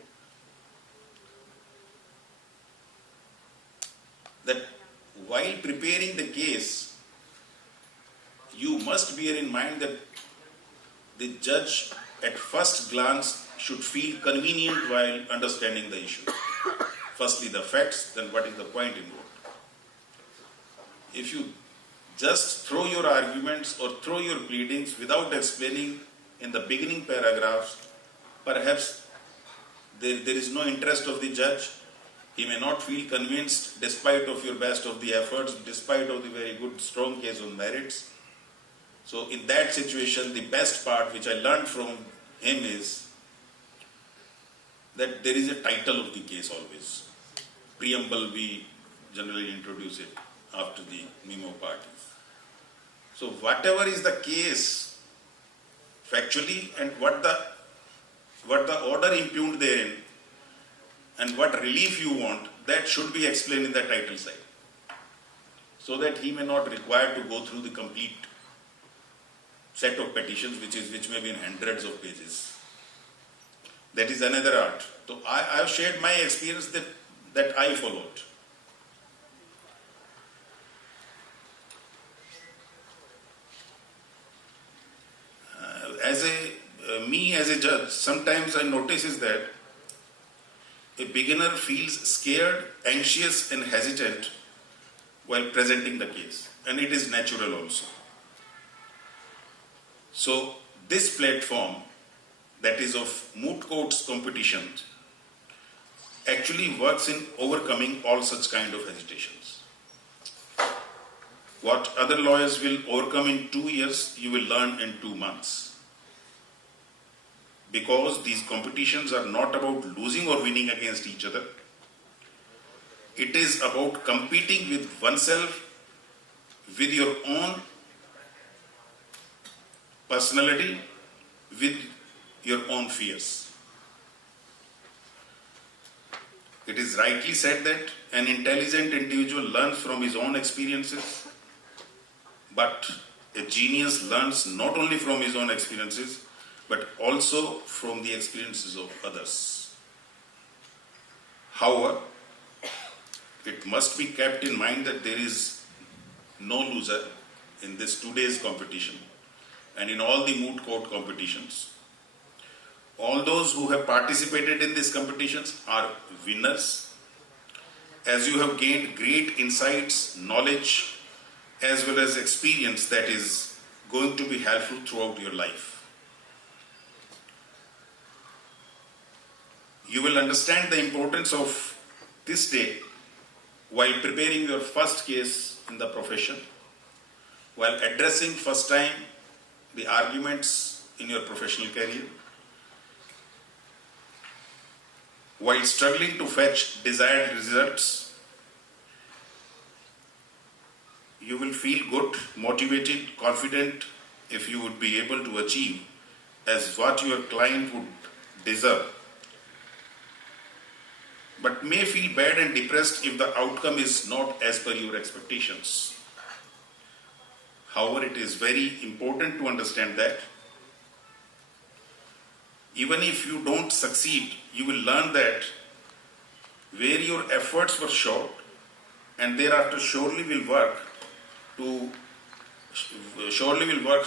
That while preparing the case, you must bear in mind that the judge at first glance should feel convenient while understanding the issue. Firstly the facts, then what is the point involved. If you just throw your arguments or throw your pleadings without explaining in the beginning paragraphs, perhaps there is no interest of the judge. He may not feel convinced despite of your best of the efforts, despite of the very good strong case on merits. So in that situation, the best part which I learned from him is that there is a title of the case always. Preamble, we generally introduce it after the memo part. So whatever is the case factually and what the order impugned therein and what relief you want, that should be explained in the title side, so that he may not require to go through the complete set of petitions which may be in hundreds of pages. That is another art. So I have shared my experience that I followed. As a judge, sometimes I notice is that a beginner feels scared, anxious and hesitant while presenting the case, and it is natural also. So this platform, that is of moot courts competitions, actually works in overcoming all such kind of hesitations. What other lawyers will overcome in 2 years, you will learn in 2 months. Because these competitions are not about losing or winning against each other. It is about competing with oneself, with your own personality, with your own fears. It is rightly said that an intelligent individual learns from his own experiences, but a genius learns not only from his own experiences, but also from the experiences of others. However, it must be kept in mind that there is no loser in this today's competition and in all the moot court competitions. All those who have participated in these competitions are winners, as you have gained great insights, knowledge, as well as experience that is going to be helpful throughout your life. You will understand the importance of this day while preparing your first case in the profession, while addressing first time the arguments in your professional career, while struggling to fetch desired results. You will feel good, motivated, confident if you would be able to achieve as what your client would deserve, but may feel bad and depressed if the outcome is not as per your expectations. However, it is very important to understand that even if you don't succeed, you will learn that where your efforts were short, and thereafter surely will work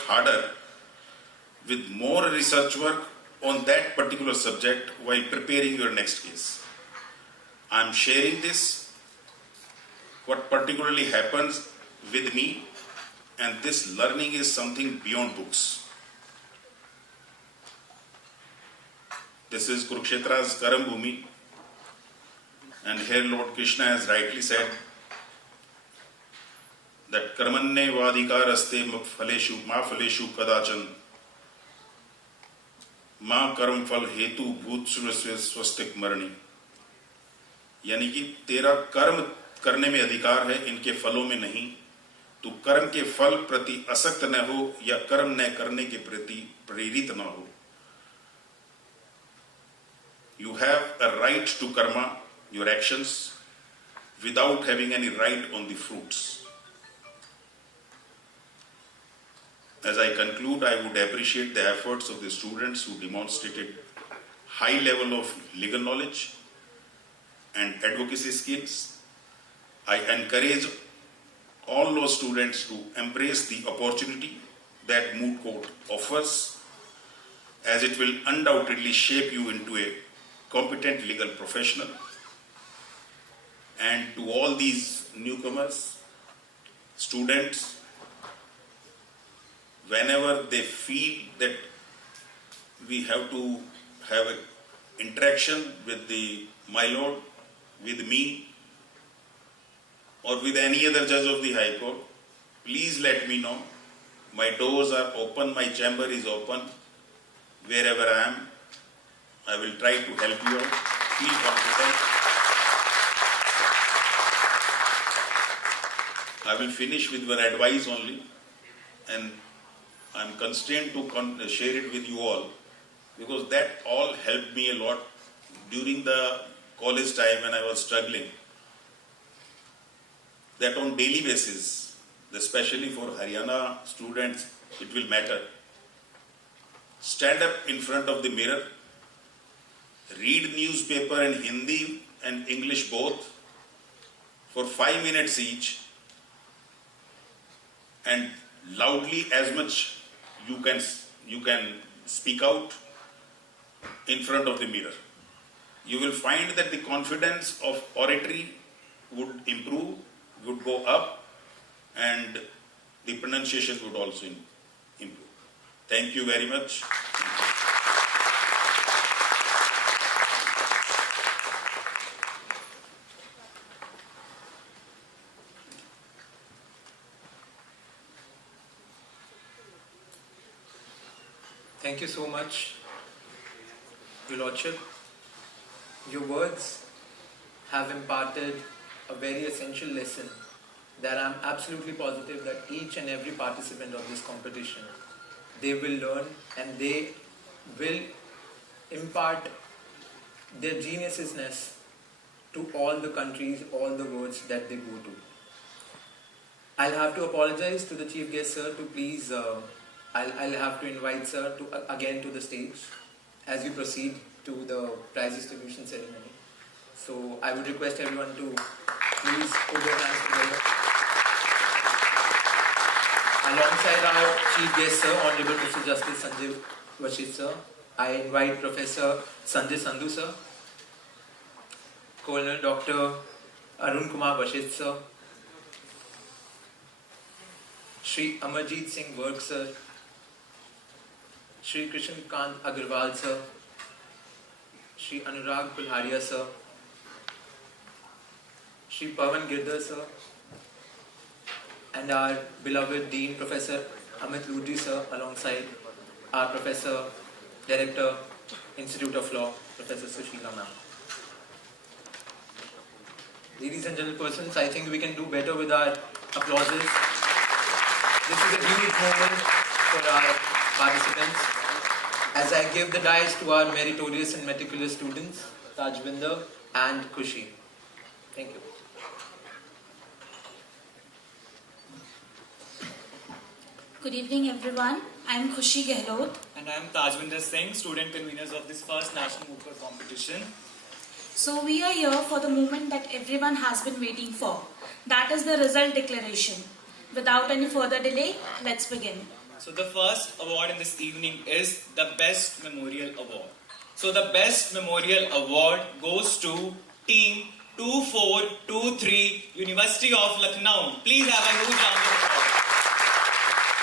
harder with more research work on that particular subject while preparing your next case. I am sharing this, what particularly happens with me, and this learning is something beyond books. This is Kurukshetra's Karam Bhumi, and here Lord Krishna has rightly said that Karmanye vadikaraste ma phaleshu kadachan ma karm phal hetu bhut surasve swastik marani, यानी कि तेरा कर्म करने में अधिकार है, इनके फलों में नहीं। तू कर्म के फल प्रति असक्त न हो या कर्म न करने के प्रति प्रेरित न हो। You have a right to karma, your actions, without having any right on the fruits. As I conclude, I would appreciate the efforts of the students who demonstrated high level of legal knowledge and advocacy skills. I encourage all those students to embrace the opportunity that moot court offers, as it will undoubtedly shape you into a competent legal professional. And to all these newcomers, students, whenever they feel that we have to have an interaction with my lord, with me, or with any other judge of the High Court, please let me know. My doors are open, my chamber is open. Wherever I am, I will try to help you out. Feel confident. I will finish with one advice only, and I am constrained to share it with you all, because that all helped me a lot during the college time when I was struggling. That on daily basis, especially for Haryana students, it will matter. Stand up in front of the mirror, read newspaper in Hindi and English both for 5 minutes each, and loudly as much you can speak out in front of the mirror. You will find that the confidence of oratory would improve, would go up, and the pronunciation would also improve. Thank you very much. Thank you so much, Your Lordship. Your words have imparted a very essential lesson that I'm absolutely positive that each and every participant of this competition, they will learn and they will impart their geniusness to all the countries, all the worlds that they go to. I'll have to apologize to the chief guest, sir, to please, I'll have to invite sir again to the stage as we proceed to the prize distribution ceremony. So I would request everyone to please put their hands together. Alongside our chief guest, sir, Honorable Mr. Justice Sanjay Vashit, sir, I invite Professor Sanjay Sandhu, sir, Colonel Dr. Arun Kumar Vashit, sir, Shri Amarjeet Singh Varg, sir, Shri Krishan Kant Agarwal, sir, Shri Anurag Kulharia, sir, Shri Pawan Girdhar, sir, and our beloved Dean Professor Amit Ludri, sir, alongside our Professor, Director, Institute of Law, Professor Sushila ma'am. Ladies and gentlemen, I think we can do better with our applauses. This is a huge moment for our participants. As I give the dice to our meritorious and meticulous students, Tajvinder and Khushi. Thank you. Good evening everyone. I am Khushi Gehlot. And I am Tajvinder Singh, student conveners of this first National Moot Court competition. So we are here for the moment that everyone has been waiting for. That is the result declaration. Without any further delay, let's begin. So the first award in this evening is the Best Memorial Award. So the Best Memorial Award goes to Team 2423 University of Lucknow. Please have a huge round of applause.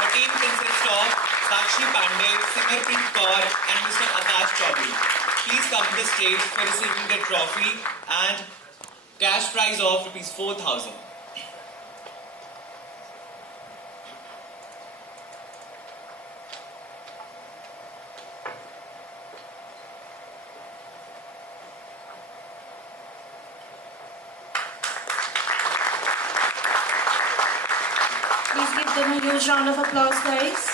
The team consists of Sakshi Pandey, Simarpreet Kaur and Mr. Akash Chaudhary. Please come to the stage for receiving the trophy and cash prize of Rs 4,000. Please give them a huge round of applause, guys.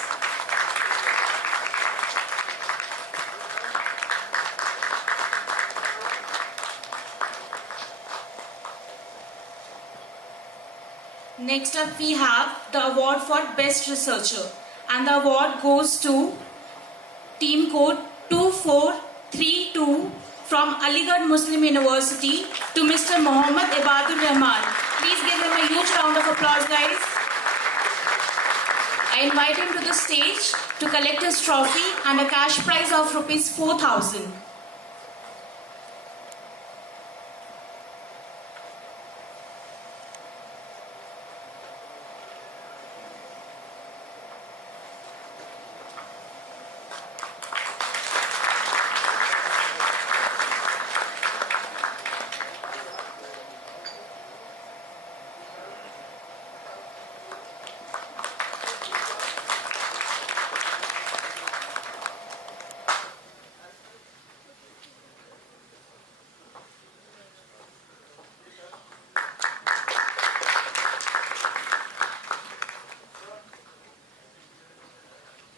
Next up we have the award for Best Researcher, and the award goes to Team Code 2432 from Aligarh Muslim University to Mr. Mohammad Ibadur Rahman. Please give him a huge round of applause, guys. I invite him to the stage to collect his trophy and a cash prize of Rs 4,000.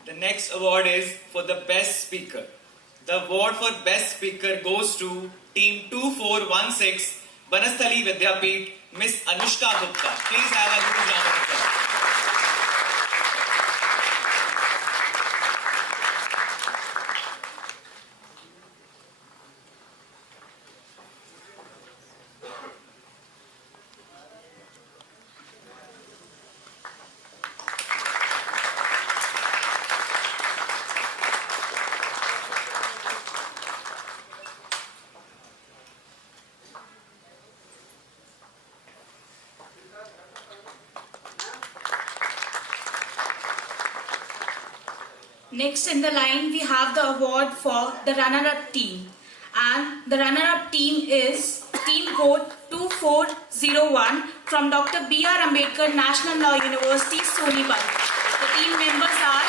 The next award is for the Best Speaker. The award for Best Speaker goes to Team 2416 Banasthali Vidyapeeth, Miss Anushka Gupta. Please have a huge round of applause. Next in the line, we have the award for the runner-up team. And the runner-up team is Team Code 2401 from Dr. B.R. Ambedkar National Law University, Sonipat. The team members are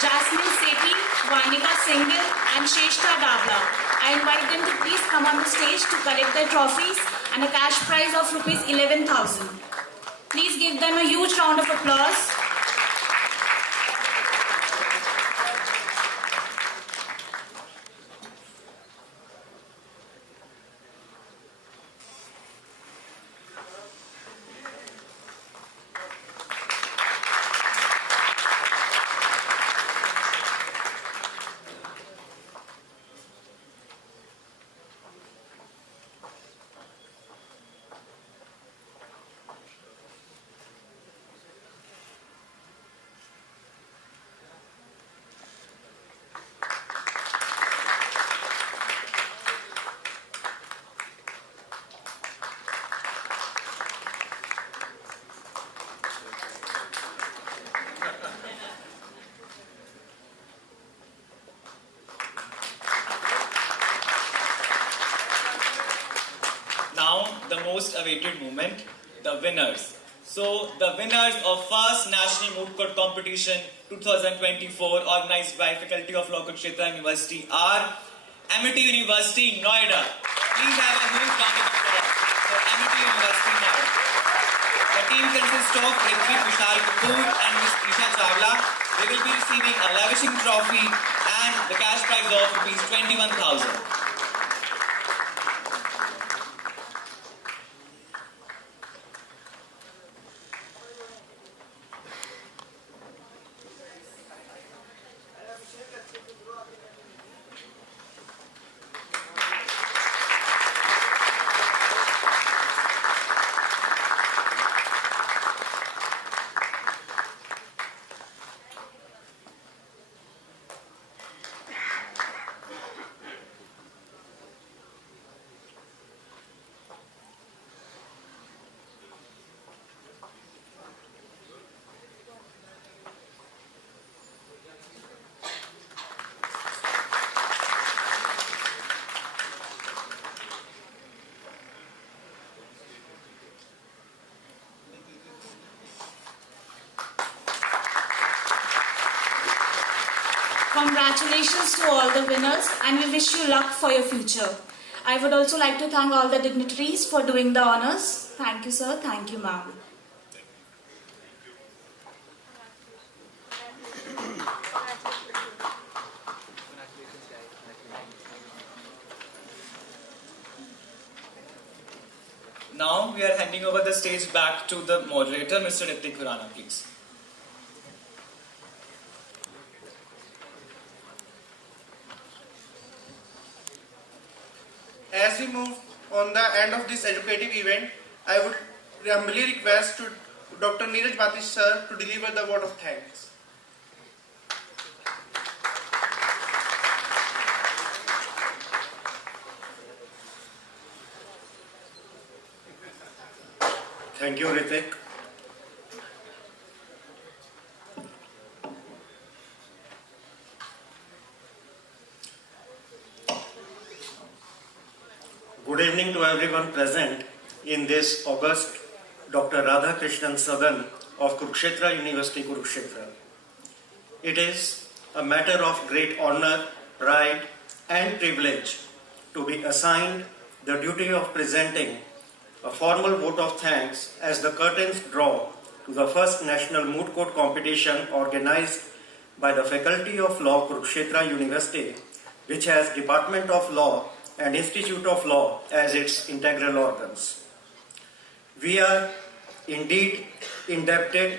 Jasmine Sethi, Vanika Singhal and Shrestha Dabla. I invite them to please come on the stage to collect their trophies and a cash prize of Rs 11,000. Please give them a huge round of applause. Now, the most awaited moment, the winners. So, the winners of first National Moot Court Competition 2024 organized by Faculty of Law, KURUKSHETRA University are Amity University, Noida. Please have a huge round of applause for Amity University, Noida. The team consists of Ritwik Vishal Kapoor and Ms. Isha Chawla. They will be receiving a lavishing trophy and the cash prize of Rs 21,000. Congratulations to all the winners and we wish you luck for your future. I would also like to thank all the dignitaries for doing the honors. Thank you, sir. Thank you, ma'am. Now we are handing over the stage back to the moderator, Mr. Ritik Khurana, please. As we move on the end of this educative event, I would humbly request to Dr. Neeraj Batish sir to deliver the word of thanks. Thank you, Ritik. Good evening to everyone present in this August Dr. Radha Krishnan Sadan of Kurukshetra University, Kurukshetra. It is a matter of great honor, pride and privilege to be assigned the duty of presenting a formal vote of thanks as the curtains draw to the first national moot court competition organized by the Faculty of Law, Kurukshetra University, which has Department of Law and Institute of Law as its integral organs. We are indeed indebted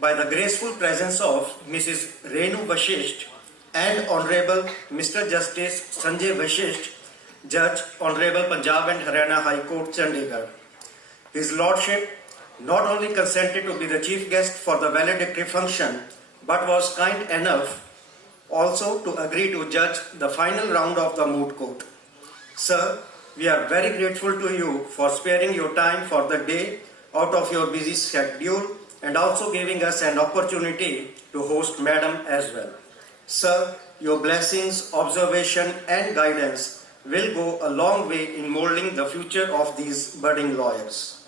by the graceful presence of Mrs. Renu Vashisht and Honorable Mr. Justice Sanjay Vashisht, Judge, Honorable Punjab and Haryana High Court, Chandigarh. His Lordship not only consented to be the chief guest for the valedictory function, but was kind enough also to agree to judge the final round of the moot court. Sir, we are very grateful to you for sparing your time for the day out of your busy schedule and also giving us an opportunity to host Madam as well. Sir, your blessings, observation and guidance will go a long way in molding the future of these budding lawyers.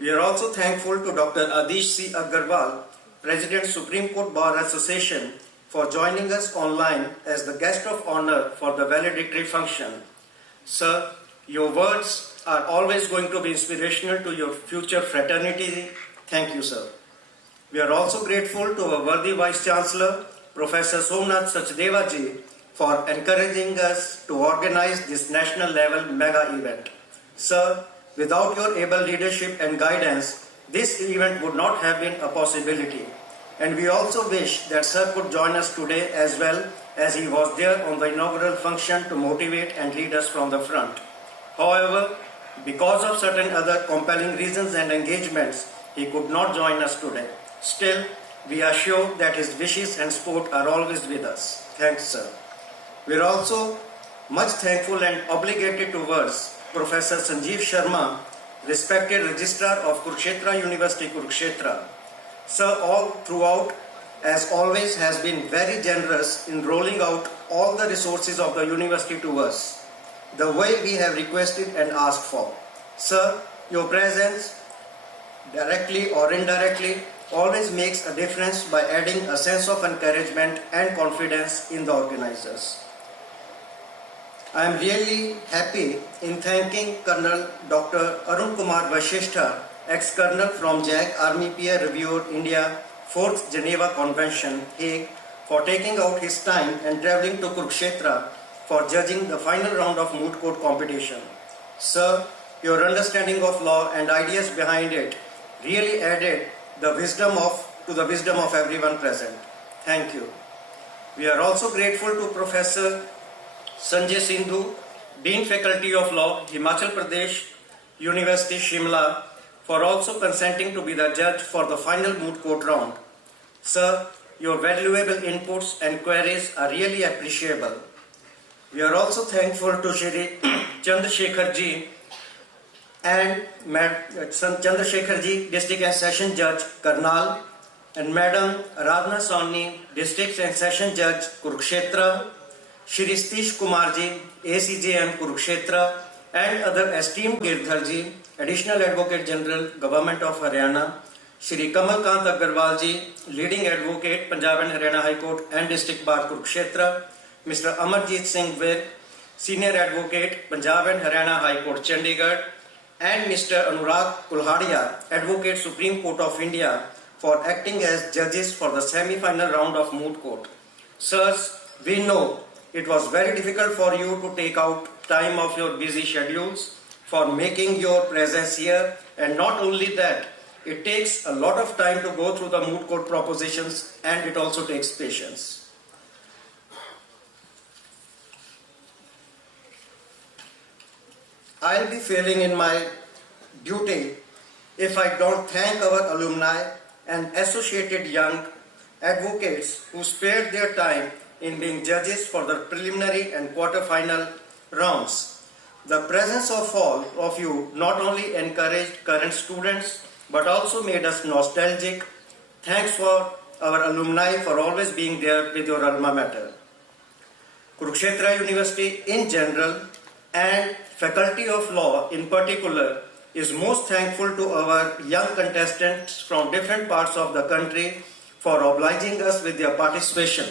We are also thankful to Dr. Adish C. Agarwal, President Supreme Court Bar Association, for joining us online as the guest of honor for the valedictory function. Sir, your words are always going to be inspirational to your future fraternity. Thank you, sir. We are also grateful to our worthy Vice Chancellor, Professor Somnath Sachdeva ji, for encouraging us to organize this national level mega event. Sir, without your able leadership and guidance, this event would not have been a possibility. And we also wish that Sir could join us today as well, as he was there on the inaugural function to motivate and lead us from the front. However, because of certain other compelling reasons and engagements, he could not join us today. Still, we are sure that his wishes and support are always with us. Thanks, sir. We are also much thankful and obligated towards Professor Sanjeev Sharma, respected Registrar of Kurukshetra University, Kurukshetra. Sir, all throughout, as always, has been very generous in rolling out all the resources of the university to us, the way we have requested and asked for. Sir, your presence, directly or indirectly, always makes a difference by adding a sense of encouragement and confidence in the organizers. I am really happy in thanking Colonel Dr. Arun Kumar Vashishtha, ex-colonel from JAG Army Peer Reviewer India 4th Geneva Convention, Hague, for taking out his time and travelling to Kurukshetra for judging the final round of moot court competition. Sir, your understanding of law and ideas behind it really added to the wisdom of everyone present. Thank you. We are also grateful to Professor Sanjay Sindhu, Dean Faculty of Law, Himachal Pradesh University, Shimla, for also consenting to be the judge for the final moot court round. Sir, your valuable inputs and queries are really appreciable. We are also thankful to Shri Chandrasekhar ji and Chandrasekhar ji, District and Session Judge, Karnal, and Madam Radhana Sawhney, District and Session Judge, Kurukshetra, Shri Satish Kumar ji, ACJM, Kurukshetra, and other esteemed Girdhar ji, Additional Advocate General, Government of Haryana, Shri Kamal Kant Agarwal ji, leading advocate, Punjab and Haryana High Court and District Bar Kurukshetra, Mr. Amarjit Singh Vir, senior advocate, Punjab and Haryana High Court, Chandigarh, and Mr. Anurag Kulhadia, advocate, Supreme Court of India, for acting as judges for the semi-final round of moot court. Sirs, we know it was very difficult for you to take out time of your busy schedules for making your presence here, and not only that, it takes a lot of time to go through the moot court propositions, and it also takes patience. I'll be failing in my duty if I don't thank our alumni and associated young advocates who spared their time in being judges for the preliminary and quarter-final rounds. The presence of all of you not only encouraged current students but also made us nostalgic. Thanks for our alumni for always being there with your alma mater. Kurukshetra University in general and Faculty of Law in particular is most thankful to our young contestants from different parts of the country for obliging us with their participation.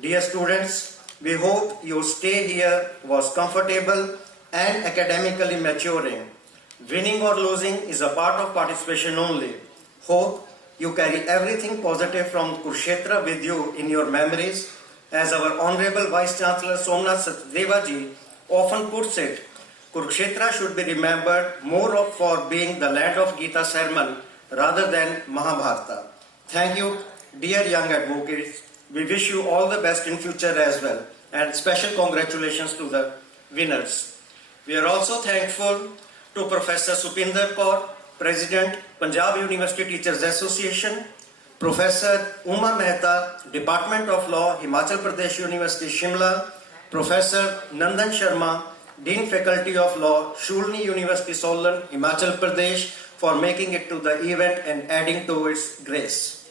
Dear students, we hope your stay here was comfortable and academically maturing. Winning or losing is a part of participation only. Hope you carry everything positive from Kurukshetra with you in your memories. As our Honorable Vice Chancellor Somnath Satdevaji often puts it, Kurukshetra should be remembered more for being the land of Gita sermon rather than Mahabharata. Thank you, dear young advocates. We wish you all the best in future as well, and special congratulations to the winners. We are also thankful to Professor Supinder Kaur, President, Punjab University Teachers Association, Professor Uma Mehta, Department of Law, Himachal Pradesh University, Shimla, Professor Nandan Sharma, Dean Faculty of Law, Shulni University, Solan, Himachal Pradesh, for making it to the event and adding to its grace.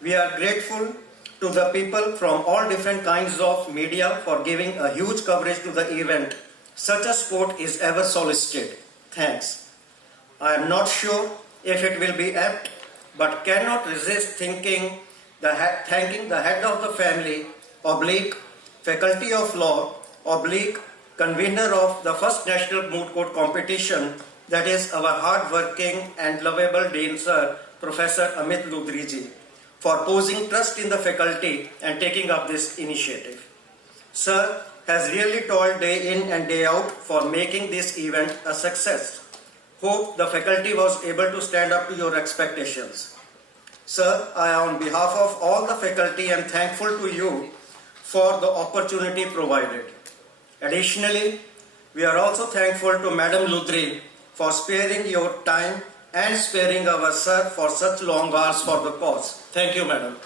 We are grateful to the people from all different kinds of media for giving a huge coverage to the event. Such a support is ever solicited. Thanks. I am not sure if it will be apt, but cannot resist thanking the head of the family, oblique, Faculty of Law, oblique, convener of the first National Moot Court competition, that is our hard-working and lovable Dean Sir, Professor Amit Ludriji, for posing trust in the faculty and taking up this initiative. Sir has really toiled day in and day out for making this event a success. Hope the faculty was able to stand up to your expectations. Sir, I on behalf of all the faculty am thankful to you for the opportunity provided. Additionally, we are also thankful to Madam Ludri for sparing your time and sparing our sir for such long hours for the cause. Thank you, Madam.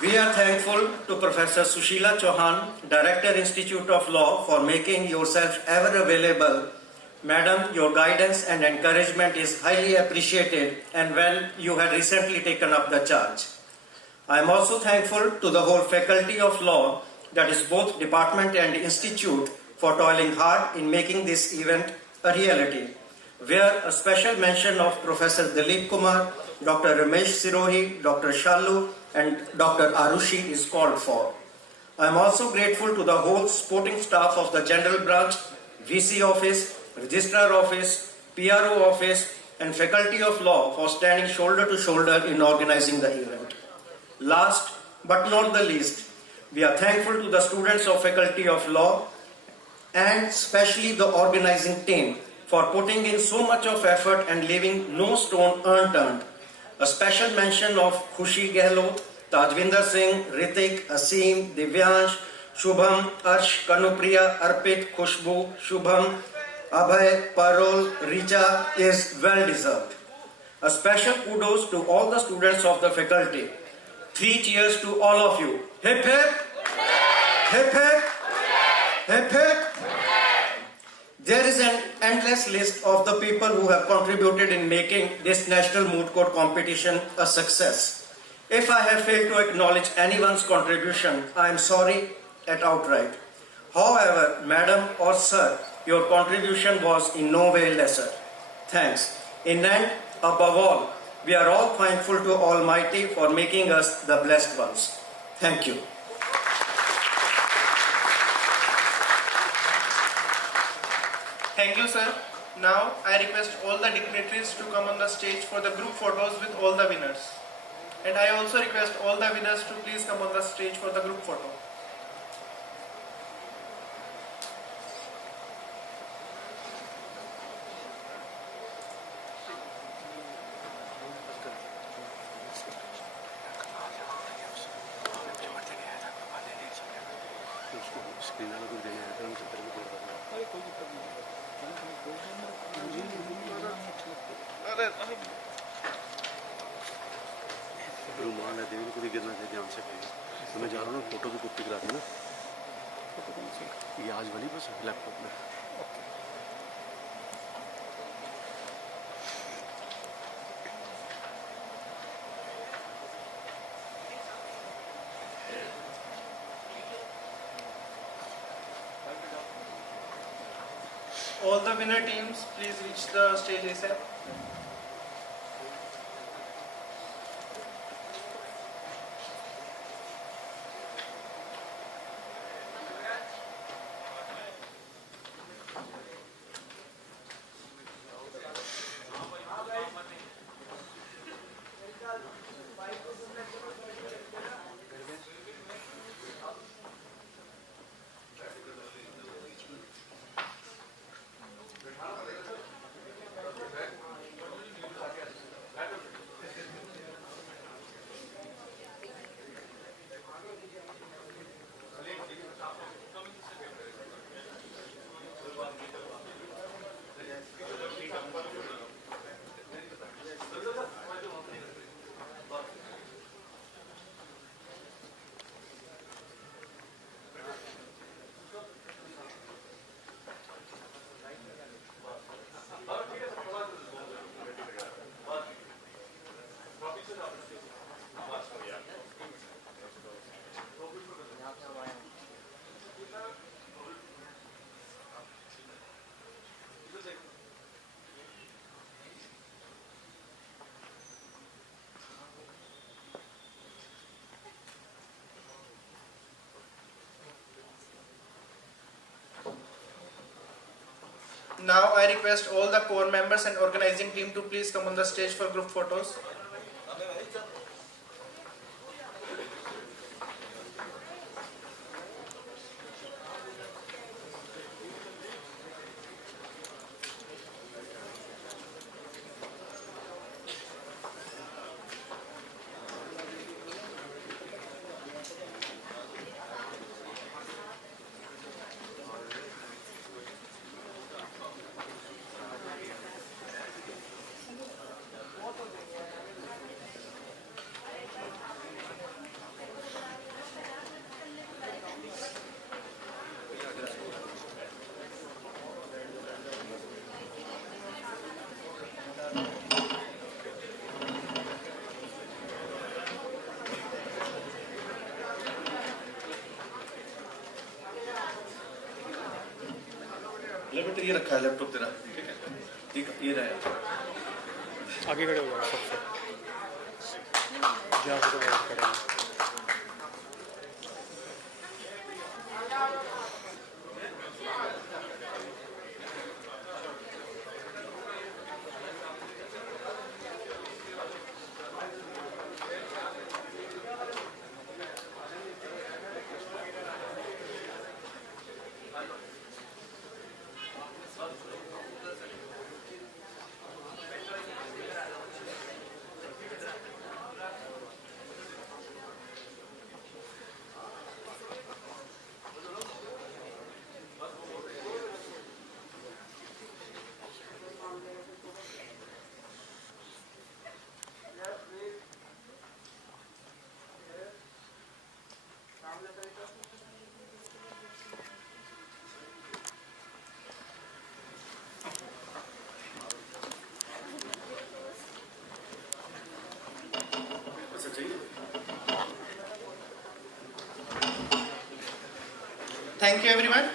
We are thankful to Professor Sushila Chauhan, Director, Institute of Law, for making yourself ever available. Madam, your guidance and encouragement is highly appreciated, and when you had recently taken up the charge. I am also thankful to the whole Faculty of Law, that is both department and institute, for toiling hard in making this event a reality, where a special mention of Professor Dilip Kumar, Dr. Ramesh Sirohi, Dr. Shalu, and Dr. Arushi is called for. I am also grateful to the whole supporting staff of the General Branch, VC Office, Registrar Office, PRO Office, and Faculty of Law for standing shoulder to shoulder in organizing the event. Last but not the least, we are thankful to the students of Faculty of Law and especially the organizing team for putting in so much of effort and leaving no stone unturned. A special mention of Khushi Gehlot, Tajvinder Singh, Ritik, Asim, Divyansh, Shubham, Arsh, Kanupriya, Arpit, Khushbu, Shubham, Abhay, Parol, Richa is well deserved. A special kudos to all the students of the faculty. 3 cheers to all of you. Hip hip! Hip hip! Hip hip! There is an endless list of the people who have contributed in making this National Moot Court competition a success. If I have failed to acknowledge anyone's contribution, I am sorry at outright. However, Madam or Sir, your contribution was in no way lesser. Thanks. In and above all, we are all thankful to Almighty for making us the blessed ones. Thank you. Thank you, sir. Now I request all the dignitaries to come on the stage for the group photos with all the winners. And I also request all the winners to please come on the stage for the group photo. Screen वाला कुछ देने आया था उनसे तेरे को कोई दिक्कत नहीं। अरे रुमाल है, देवी को भी गिरना चाहिए ध्यान से कहीं। तो मैं जा रहा हूँ ना, फोटो की कॉपी करा देना। ये आज वाली बस लैपटॉप में। All the winner teams, please reach the stage ASAP. Now I request all the core members and organizing team to please come on the stage for group photos. बेटा ये रखा है लैपटॉप तेरा, ठीक है, ठीक है, ये रहा आगे खड़े हो जाओ सबसे जहाँ से तो बात करेंगे। Thank you everyone.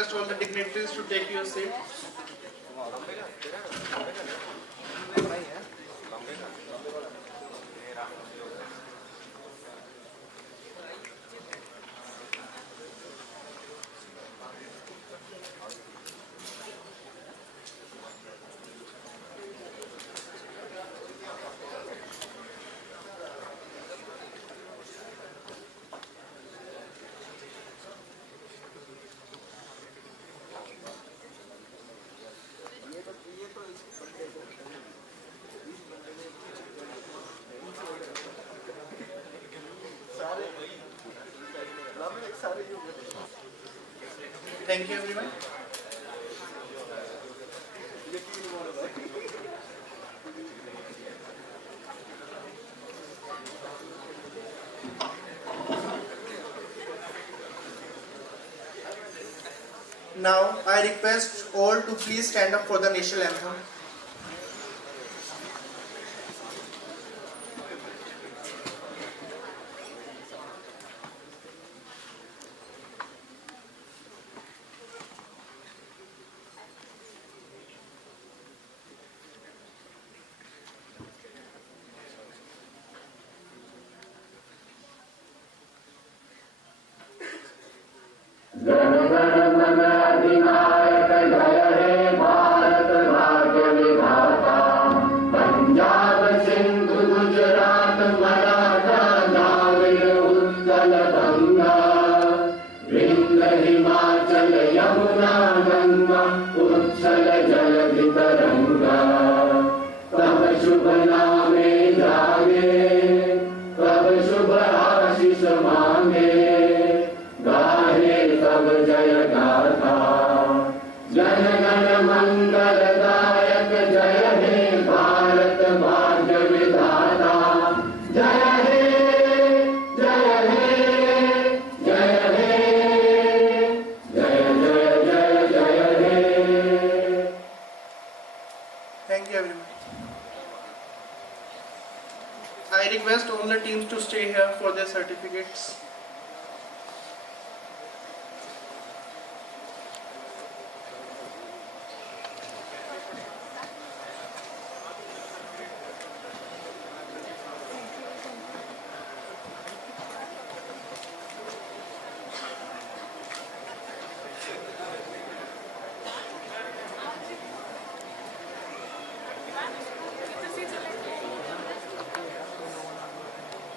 request all the dignitaries to take your seat. Thank you, everyone. Now, I request all to please stand up for the national anthem. Thank you, everyone. I request all the teams to stay here for their certificates.